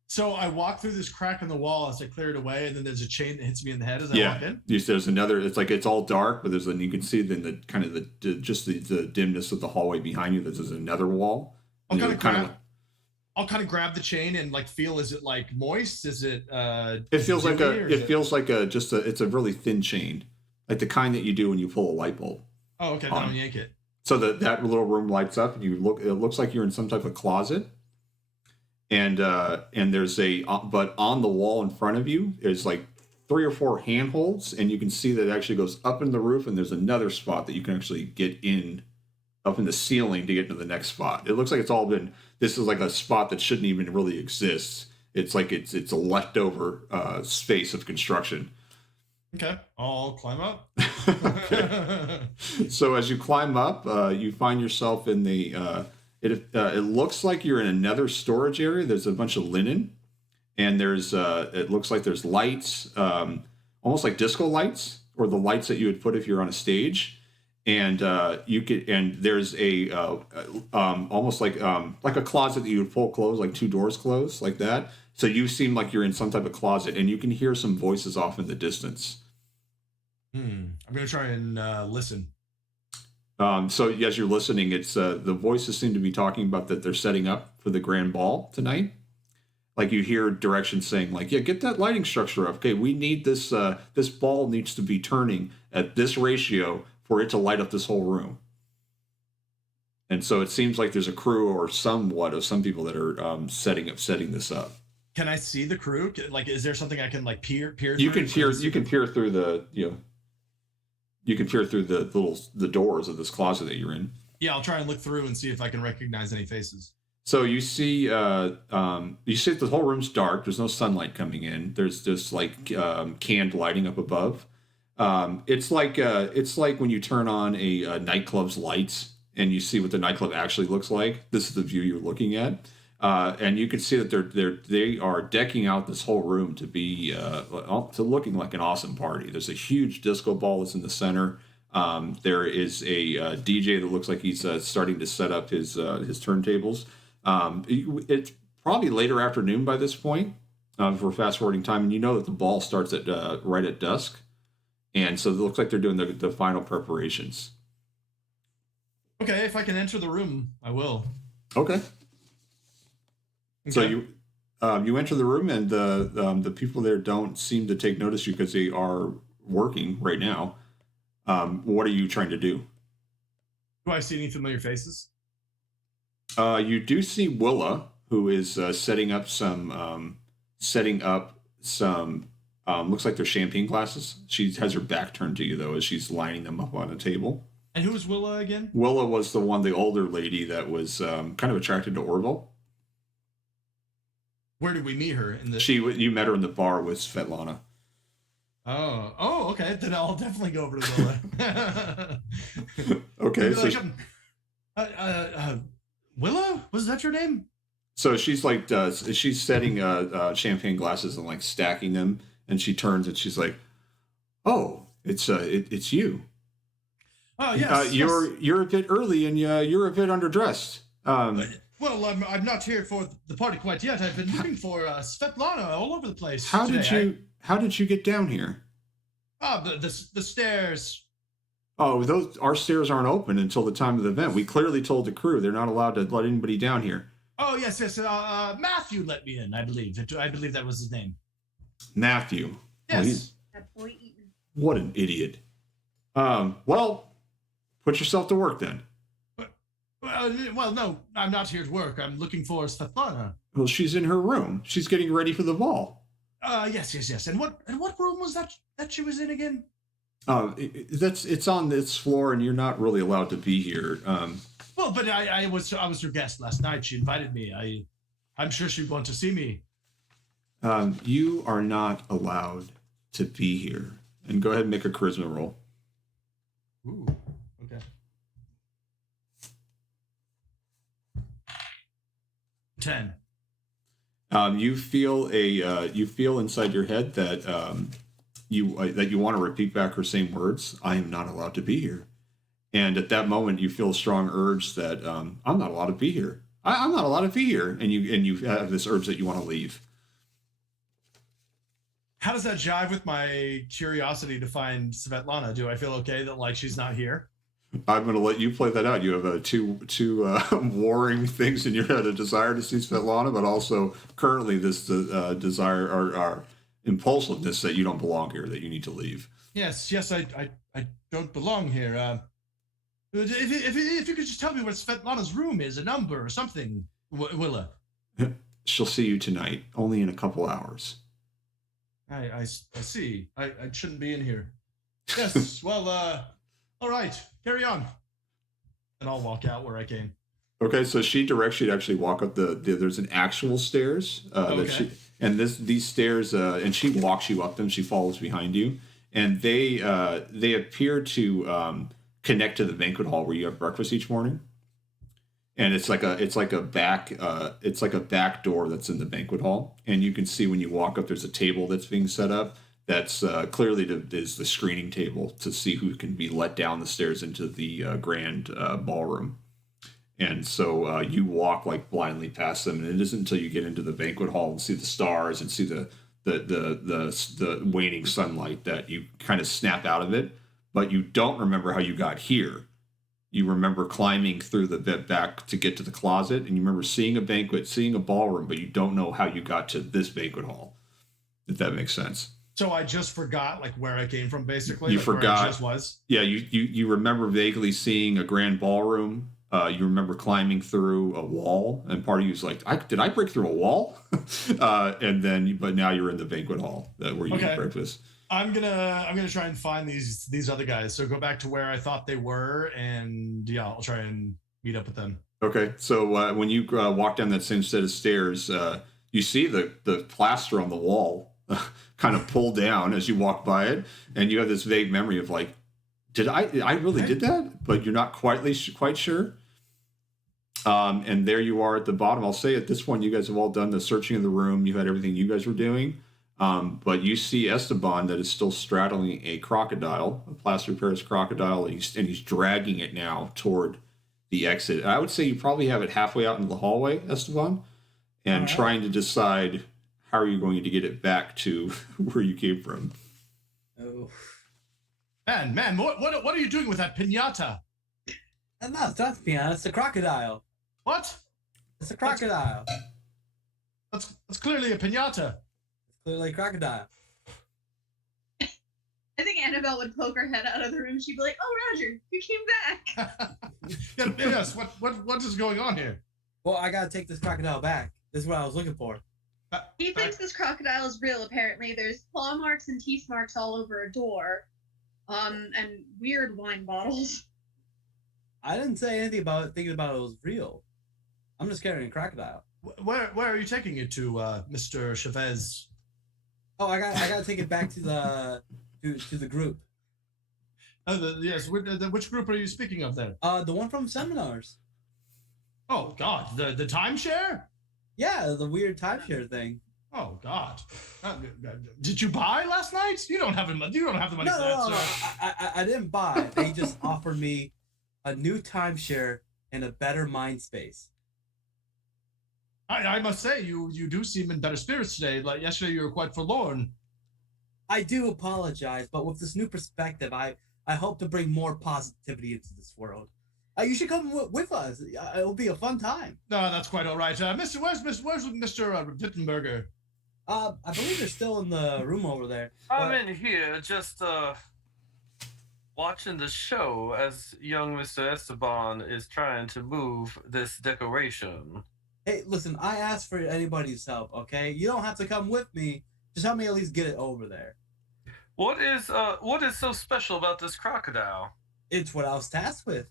So I walk through this crack in the wall as I clear it away, and then there's a chain that hits me in the head as I walk in. There's another. It's all dark, but you can see then the kind of the dimness of the hallway behind you. There's another wall. I'll kind of grab the chain and feel. Is it moist? Is it? It feels like it's a really thin chain, like the kind that you do when you pull a light bulb. Oh, okay. Then I'll yank it. So that little room lights up, and it looks like you're in some type of closet. And there's but on the wall in front of you is 3 or 4 handholds, and you can see that it actually goes up in the roof, and there's another spot that you can actually get in up in the ceiling to get into the next spot. It looks like this is a spot that shouldn't even really exist. It's it's a leftover space of construction. Okay, I'll climb up. Okay. So as you climb up, you find yourself in the It looks like you're in another storage area. There's a bunch of linen, and it looks like there's lights, almost like disco lights, or the lights that you would put if you're on a stage. And there's almost like a closet that you would pull closed, like 2 doors closed, like that. So you seem like you're in some type of closet, and you can hear some voices off in the distance. I'm gonna try and listen. So as you're listening, it's the voices seem to be talking about that they're setting up for the grand ball tonight. like you hear directions saying like, yeah, get that lighting structure up. Okay, we need this. This ball needs to be turning at this ratio for it to light up this whole room. And so it seems like there's a crew or somewhat of some people that are setting this up. Can I see the crew? Like, is there something I can like peer? You can peer. You can peer through the You can peer through the doors of this closet that you're in. Yeah, I'll try and look through and see if I can recognize any faces. So you see the whole room's dark. There's no sunlight coming in. There's just like canned lighting up above. It's like when you turn on a nightclub's lights and you see what the nightclub actually looks like. This is the view you're looking at, and you can see that they are decking out this whole room to be to looking like an awesome party. There's a huge disco ball that's in the center. There is a DJ that looks like he's starting to set up his turntables. It's probably later afternoon by this point for fast forwarding time, and you know that the ball starts at right at dusk, and so it looks like they're doing the final preparations. Okay, if I can enter the room, I will. Okay. So you enter the room, and the people there don't seem to take notice you because they are working right now. What are you trying to do? Do I see any familiar faces? You do see Willa, who is setting up some. Looks like they're champagne glasses. She has her back turned to you though, as she's lining them up on a table. And who was Willa again? Willa was the older lady that was kind of attracted to Orville. Where did we meet her? You met her in the bar with Svetlana. Oh, okay. Then I'll definitely go over to Willa. Okay, so Willa? Was that your name? So she's like, she's setting champagne glasses and like stacking them, and she turns and she's like, "Oh, it's you. Oh yes. You're a bit early and you're a bit underdressed." Well, I'm not here for the party quite yet. I've been looking for Svetlana all over the place. How did you get down here? The stairs. Oh, our stairs aren't open until the time of the event. We clearly told the crew they're not allowed to let anybody down here. Oh yes. Matthew let me in. I believe that was his name. Matthew. Yes. That boy Eaton. What an idiot. Well, put yourself to work then. Well, no, I'm not here to work. I'm looking for Svetlana. Well, she's in her room. She's getting ready for the ball. Yes. And what room was that she was in again? It's on this floor, and you're not really allowed to be here. Well, but I was her guest last night. She invited me. I'm sure she'd want to see me. You are not allowed to be here. And go ahead and make a charisma roll. Ooh, okay. 10. You feel inside your head that you want to repeat back her same words. I am not allowed to be here. And at that moment, you feel a strong urge that I'm not allowed to be here. I'm not allowed to be here. And you have this urge that you want to leave. How does that jive with my curiosity to find Svetlana? Do I feel okay that like she's not here? I'm going to let you play that out. You have two warring things in your head: a desire to see Svetlana, but also currently this desire or impulsiveness that you don't belong here, that you need to leave. Yes, I don't belong here. If you could just tell me where Svetlana's room is, a number or something, Willa. She'll see you tonight, only in a couple hours. I see. I shouldn't be in here. Yes, well, all right, carry on. And I'll walk out where I came. Okay, so she directs you to actually walk up there's an actual stairs okay. These stairs, and she walks you up them. She follows behind you, and they appear to connect to the banquet hall where you have breakfast each morning. And it's like a back door that's in the banquet hall, and you can see when you walk up, there's a table that's being set up. That's clearly is the screening table to see who can be let down the stairs into the grand ballroom. And so you walk like blindly past them, and it isn't until you get into the banquet hall and see the stars and see the waning sunlight that you kind of snap out of it. But you don't remember how you got here. you remember climbing through the back to get to the closet, and you remember seeing a banquet, seeing a ballroom, but you don't know how you got to this banquet hall. If that makes sense. So I just forgot like where I came from, basically. You like, forgot. where I just was. Yeah, you remember vaguely seeing a grand ballroom. You remember climbing through a wall, and part of you is like, "Did I break through a wall?" And then, but now you're in the banquet hall where you eat breakfast. I'm gonna try and find these other guys. So go back to where I thought they were, and yeah, I'll try and meet up with them. Okay, so when you walk down that same set of stairs, you see the plaster on the wall kind of pull down as you walk by it, and you have this vague memory of like, did I really did that? But you're not quite sure. And there you are at the bottom. I'll say at this point, you guys have all done the searching of the room. You had everything you guys were doing. But you see Esteban that is still straddling a crocodile, a plaster Paris crocodile, and he's dragging it now toward the exit. And I would say you probably have it halfway out into the hallway, Esteban, and trying to decide how are you going to get it back to where you came from. Oh. Man, what are you doing with that piñata? No, it's not piñata. It's a crocodile. What? It's a crocodile. That's clearly a piñata. Clearly a crocodile. I think Annabelle would poke her head out of the room. She'd be like, "Oh, Roger, you came back." Yes. What is going on here? Well, I gotta take this crocodile back. This is what I was looking for. He thinks this crocodile is real. Apparently, there's claw marks and teeth marks all over a door, and weird wine bottles. I didn't say anything about it, thinking about it was real. I'm just carrying a crocodile. Where are you taking it to, Mr. Chavez? Oh, I gotta take it back to the group. Yes. Which group are you speaking of there? The one from seminars. Oh God, the timeshare? Yeah, the weird timeshare thing. Oh God, did you buy last night? You don't have the money. No, for that, sir. I didn't buy. They just offered me a new timeshare in a better mind space. I must say, you do seem in better spirits today. Like yesterday, you were quite forlorn. I do apologize, but with this new perspective, I hope to bring more positivity into this world. You should come with us. It'll be a fun time. No, that's quite all right. Where's Mr. Wittenberger? I believe they're still in the room over there. I'm in here just watching the show as young Mr. Esteban is trying to move this decoration. Hey, listen, I asked for anybody's help, okay? You don't have to come with me. Just help me at least get it over there. What is so special about this crocodile? It's what I was tasked with.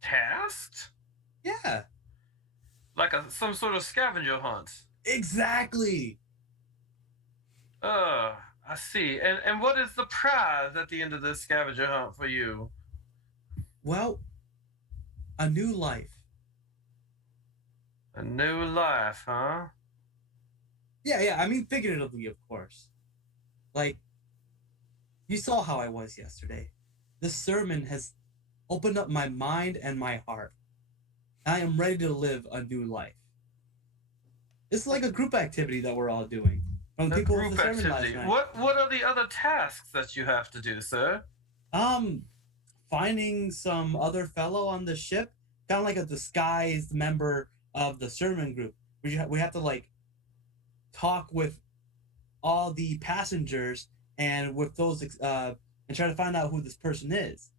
Tasked? Yeah. Like some sort of scavenger hunt. Exactly. I see. And what is the prize at the end of this scavenger hunt for you? Well, a new life. A new life, huh? Yeah, I mean figuratively, of course. Like, you saw how I was yesterday. This sermon has opened up my mind and my heart. I am ready to live a new life. It's like a group activity that we're all doing. From people with the sermon last night. What are the other tasks that you have to do, sir? Finding some other fellow on the ship, kind of like a disguised member of the sermon group. We have to like talk with all the passengers and with those and try to find out who this person is.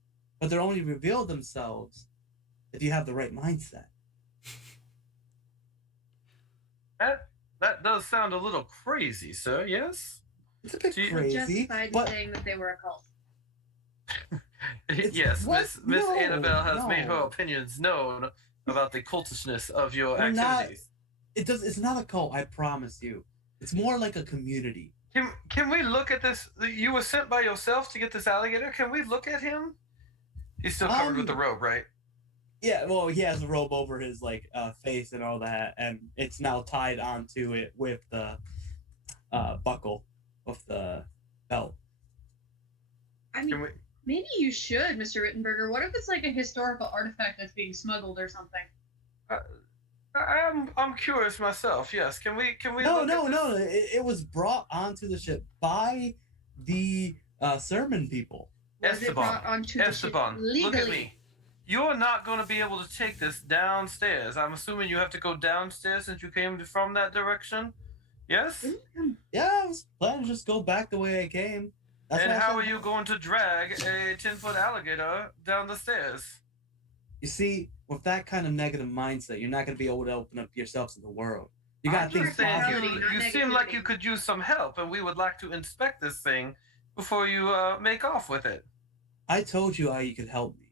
But they'll only reveal themselves if you have the right mindset. That does sound a little crazy, sir. Yes. It's a bit We're crazy, justified but saying that they were a cult. Yes, what? Miss No, Annabelle has made her no. opinions known about the cultishness of your We're not- activities. It's not a cult, I promise you. It's more like a community. Can we look at this? You were sent by yourself to get this alligator. Can we look at him? He's still covered with the robe, right? Yeah, well, he has a robe over his like face and all that, and it's now tied onto it with the buckle of the belt. I mean, maybe you should, Mr. Rittenberger. What if it's like a historical artifact that's being smuggled or something? I'm curious myself. Yes. Can we? No. Look at this? It was brought onto the ship by the sermon people. Was it brought onto the ship Esteban, legally? look at me. you're not going to be able to take this downstairs. I'm assuming you have to go downstairs since you came from that direction. Yes. Yeah, I was planning to just go back the way I came. That's And why I how said- are you going to drag a 10-foot alligator down the stairs? You see, with that kind of negative mindset, you're not going to be able to open up yourself to the world. You got I'm to think just saying, positive. positive. you Not seem like negativity. you could use some help, and we would like to inspect this thing before you make off with it. I told you how you could help me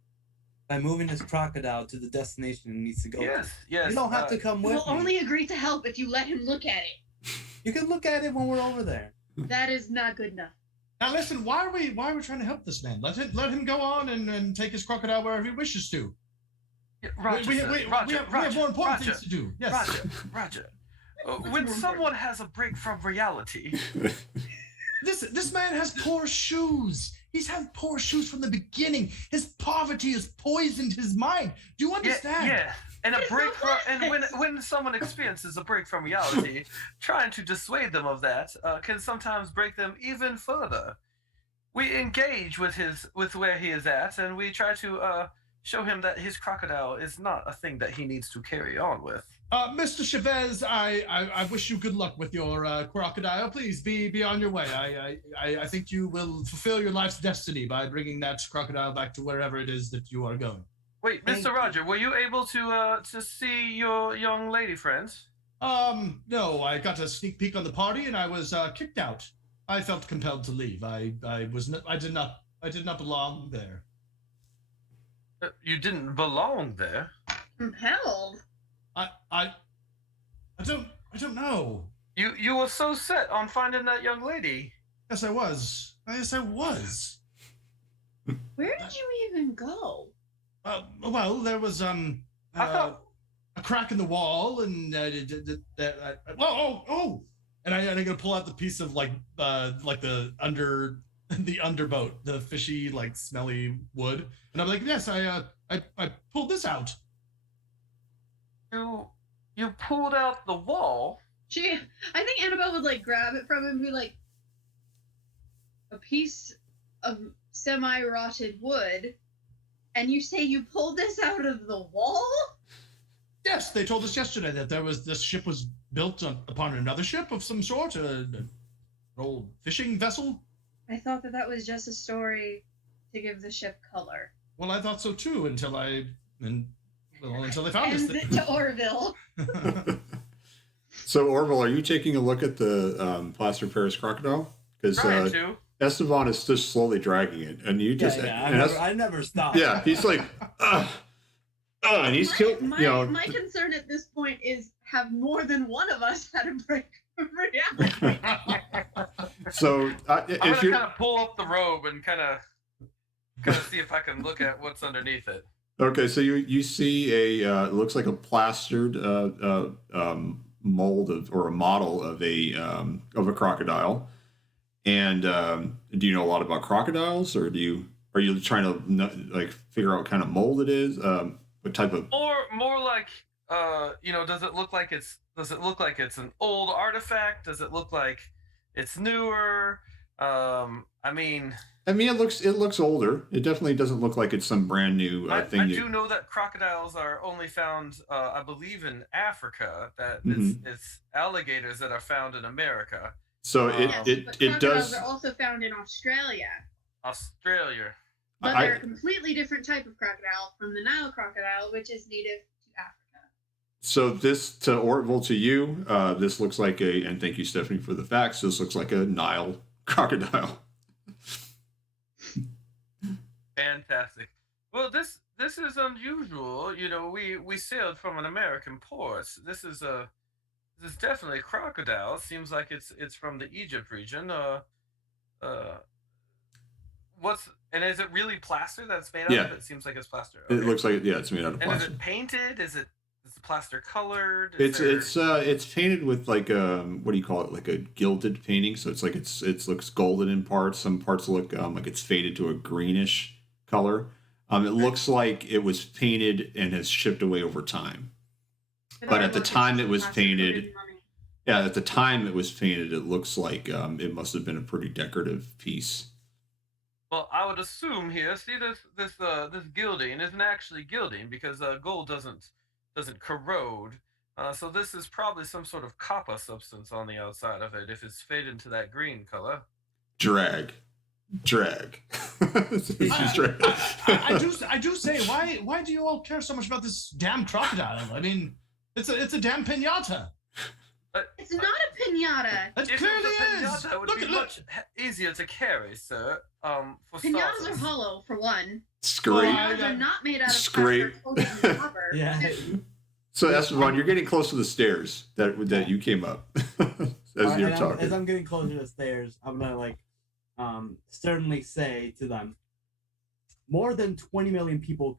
by moving this crocodile to the destination it needs to go. Yes, to. yes. You don't have to come with We'll me. only agree to help if you let him look at it. You can look at it when we're over there. That is not good enough. Now listen, why are we trying to help this man? Let him go on and take his crocodile wherever he wishes to. Roger, we sir. have more important Roger, things to do. Yes. Roger. When someone has a break from reality, This man has poor shoes. He's had poor shoes from the beginning. His poverty has poisoned his mind. Do you understand? yeah. And a It's break not from, and lies. when someone experiences a break from reality, trying to dissuade them of that can sometimes break them even further. We engage with where he is at, and we try to show him that his crocodile is not a thing that he needs to carry on with. Mr. Chavez, I wish you good luck with your crocodile. Please be on your way. I think you will fulfill your life's destiny by bringing that crocodile back to wherever it is that you are going. Wait, Thank Mr. you. Roger, were you able to see your young lady friends? No, I got a sneak peek on the party and I was kicked out. I felt compelled to leave. I did not belong there. You didn't belong there. Compelled. I don't know. You were so set on finding that young lady. Yes, I was. Yes, I was. Where did you even go? Well, there was I thought a crack in the wall, and and I'm gonna pull out the piece of like the underboat, the fishy like smelly wood, and I'm like, yes, I pulled this out. you pulled out the wall. I think Annabelle would like grab it from him and be like, a piece of semi-rotted wood, and you say you pulled this out of the wall? Yes, they told us yesterday that this ship was built upon another ship of some sort, an old fishing vessel. I thought that was just a story to give the ship color. Well, I thought so too until they found us. Ends it to Orville. So, Orville, are you taking a look at the plaster Paris crocodile? Because Trying to. Esteban is just slowly dragging it, and you just I never stopped. yeah, he's like, and he's killed. My concern at this point is, have more than one of us had a break from reality? So, I'm if gonna you kind of pull up the robe and kind of see if I can look at what's underneath it. okay, so you see it looks like a plastered mold or a model of a crocodile. And do you know a lot about crocodiles, or are you trying to figure out what kind of mold it is? What type of? More like does it look like it's an old artifact? Does it look like it's newer? I mean, it looks older. It definitely doesn't look like it's some brand new thing. I do know that crocodiles are only found, I believe, in Africa. That it's alligators that are found in America. So Yes, but it crocodiles does. are also found in Australia. Australia. But they're a completely different type of crocodile from the Nile crocodile, which is native to Africa. So this to Orville, to you, this looks like and thank you, Stephanie, for the facts. This looks like a Nile crocodile. Fantastic. Well, this is unusual. We sailed from an American port. This is definitely a crocodile. Seems like it's from the Egypt region. Is it really plaster that's made out of it? It seems like it's plaster. Okay. It looks like it's made out of And plaster. is it painted? Is the plaster colored? It's painted with like what do you call it, like a gilded painting, so it's like it looks golden in parts. Some parts look like it's faded to a greenish color. It looks like it was painted and has chipped away over time. But at the time it was painted, at the time it was painted, it looks like it must have been a pretty decorative piece. Well, I would assume here. See, this gilding isn't actually gilding because gold doesn't corrode. So this is probably some sort of copper substance on the outside of it if it's faded to that green color. Drag. I do say, why do you all care so much about this damn crocodile? I mean, it's a damn pinata. It's not a pinata. It If clearly it was a is. pinata, it would be much easier to carry, sir. For Pinatas starters. are hollow, for one. Scrape. Pinatas are not made out of Scrape. copper. Yeah. So Esteban, you're getting close to the stairs that you came up as you're talking. As I'm getting closer to the stairs, I'm gonna sternly say to them, more than 20 million people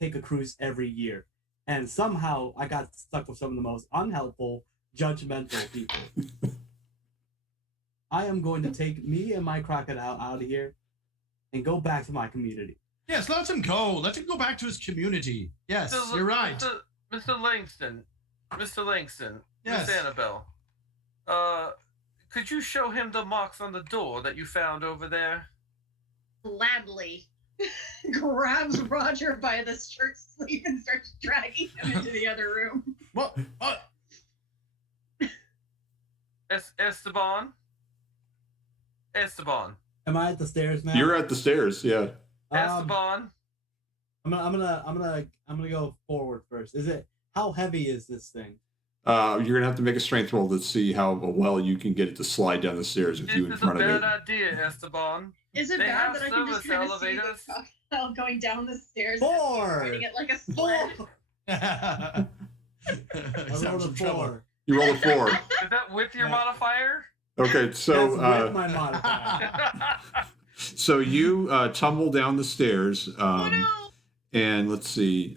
take a cruise every year, and somehow I got stuck with some of the most unhelpful, judgmental people. I am going to take me and my crocodile out of here and go back to my community. Yes, let him go. Let him go back to his community. Yes, you're right. Mr. Langston. Yes. Miss Annabelle. Could you show him the marks on the door that you found over there? Gladly. Grabs Roger by the shirt sleeve and starts dragging him into the other room. What? Esteban. Am I at the stairs now? You're at the stairs, yeah. Esteban. I'm gonna go forward first. How heavy is this thing? You're gonna have to make a strength roll to see how well you can get it to slide down the stairs with you in front of it. This is a bad idea, Esteban. Is it They bad have that I can just service kind of see the elevators. crocodile going down the stairs Four. and riding it like a sled? I rolled a 4. You roll a 4. Is that with your Yeah. modifier? Okay, so That's with my modifier. so you tumble down the stairs, Oh no! and let's see.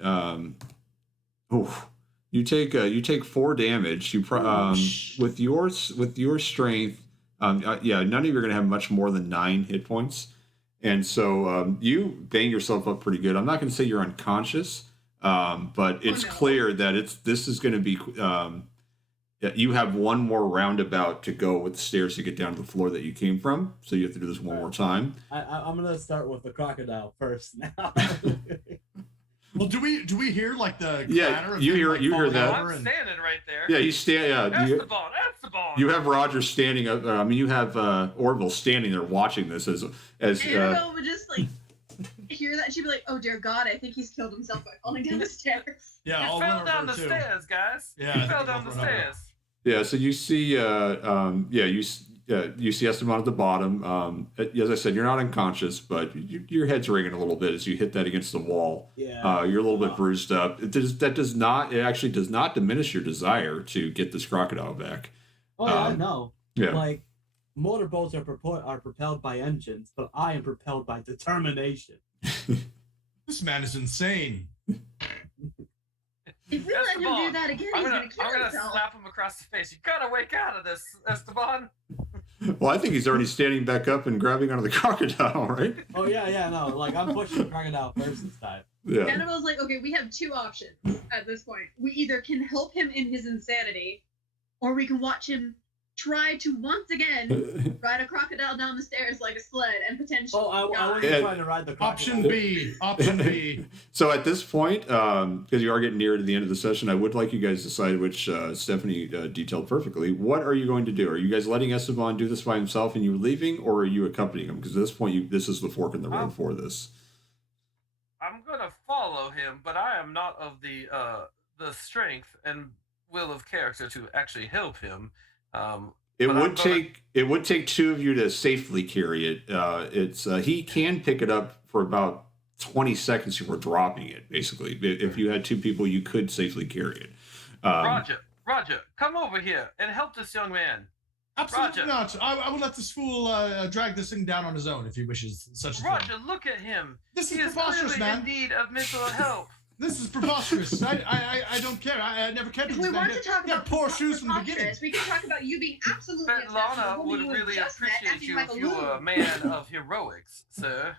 You take 4 damage. With your strength, none of you are gonna have much more than 9 hit points, and so you bang yourself up pretty good. I'm not gonna say you're unconscious, but it's clear that this is gonna be. You have one more roundabout to go with the stairs to get down to the floor that you came from, so you have to do this one more time. I'm gonna start with the crocodile first now. Well, do we hear like the Yeah, clatter of you him, hear- like, you hear falling that. over I'm and- standing right there. Yeah, you stand. Yeah, Esteban. you have Roger standing up. You have Orville standing there watching this as Annabelle would just like hear that. She'd be like, "Oh dear God, I think he's killed himself by falling down the stairs." Yeah, You I'll fell run down over the too. stairs, guys. Yeah, I You think fell I'll down the run over. stairs. Yeah, so you see, you see Esteban at the bottom. As I said, you're not unconscious, but your head's ringing a little bit as you hit that against the wall. Yeah. You're a little bit bruised up. It actually does not diminish your desire to get this crocodile back. Oh yeah, I know. Yeah. Like motorboats are propelled by engines, but I am propelled by determination. This man is insane. If we let him do that again, I'm he's gonna gonna kill I'm gonna himself. slap him across the face. You gotta wake out of this, Esteban. Well, I think he's already standing back up and grabbing onto the crocodile, right? Oh yeah, no. Like I'm pushing the crocodile first this time. Yeah. Annabelle's like, "Okay, we have 2 options at this point. We either can help him in his insanity, or we can watch him try to once again ride a crocodile down the stairs like a sled and potentially Oh, I die." wasn't trying to ride the crocodile. Option B. So at this point, because you are getting near to the end of the session, I would like you guys to decide, which Stephanie detailed perfectly. What are you going to do? Are you guys letting Esteban do this by himself and you leaving, or are you accompanying him? Because at this point, this is the fork in the road for this. I'm gonna follow him, but I am not of the strength and will of character to actually help him. It but would take 2 of you to safely carry it. He can pick it up for about 20 seconds before dropping it. Basically, if you had 2 people, you could safely carry it. Roger, come over here and help this young man. Absolutely Roger. not. I will let this fool drag this thing down on his own if he wishes such a thing. Roger, look at him. This He is is preposterous, clearly man. in need of mental help. This is preposterous. I don't care. I never cared If for we this man. want to talk He had about poor shoes from the beginning. preposterous, we can talk about you being absolutely obsessed with Svetlana a woman would you have really just met appreciate acting you like if a you were a loon. man of heroics, sir.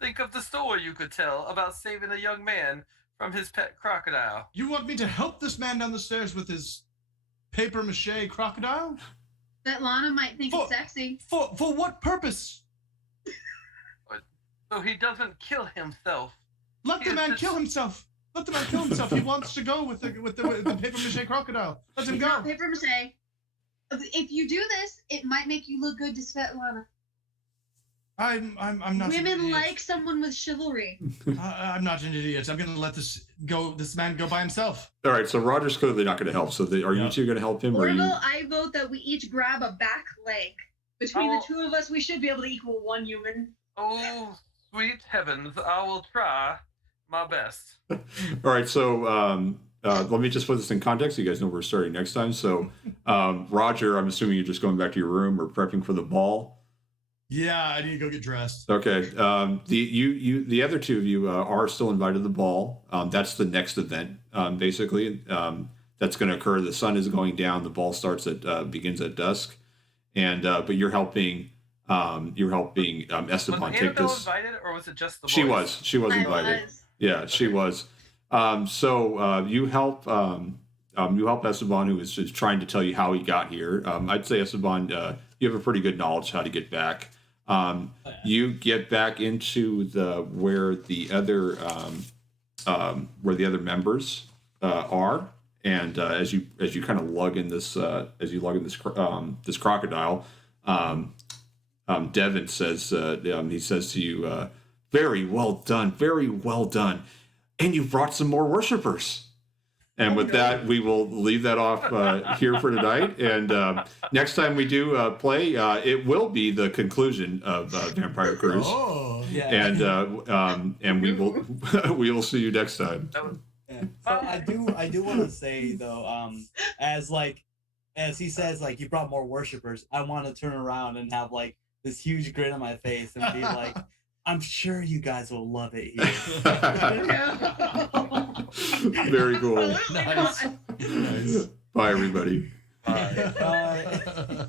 Think of the story you could tell about saving a young man from his pet crocodile. You want me to help this man down the stairs with his paper mache crocodile? That Lana might think For- it's sexy. For what purpose? So he doesn't kill himself. Let the man kill himself. Let the man kill himself. He wants to go with the paper mache crocodile. Let him It's go. not paper mache. If you do this, it might make you look good to Svetlana. I'm not. Women an idiot. like someone with chivalry. I'm not an idiot. I'm gonna let this man go by himself. All right, so Roger's clearly not going to help. So are you No. two going to help him? Or are you... Orville, I vote that we each grab a back leg. Between Oh. the two of us, we should be able to equal one human. Oh, sweet heavens! I will try my best. All right, so let me just put this in context so you guys know where we're starting next time. So, Roger, I'm assuming you're just going back to your room or prepping for the ball. Yeah, I need to go get dressed. Okay. The other two of you are still invited to the ball. That's the next event, basically. That's going to occur. The sun is going down. The ball begins at dusk, and but you're helping. Esteban Was take Annabelle this. invited, or was it just the boys? She was I invited. was. Yeah, she was. So you help Esteban, who is just trying to tell you how he got here. I'd say Esteban, you have a pretty good knowledge how to get back. You get back into where the other members are, and as you kind of lug in this this crocodile, Devin says he says to you, very well done, and you brought some more worshipers. And with that, we will leave that off here for tonight. And next time we do play, it will be the conclusion of Vampire Cruise. Oh. Yeah. And we will see you next time. Yeah. So I do want to say though, as he says, like, you brought more worshipers, I want to turn around and have like this huge grin on my face and be like, I'm sure you guys will love it here. Very cool. Nice. Bye, everybody. Bye.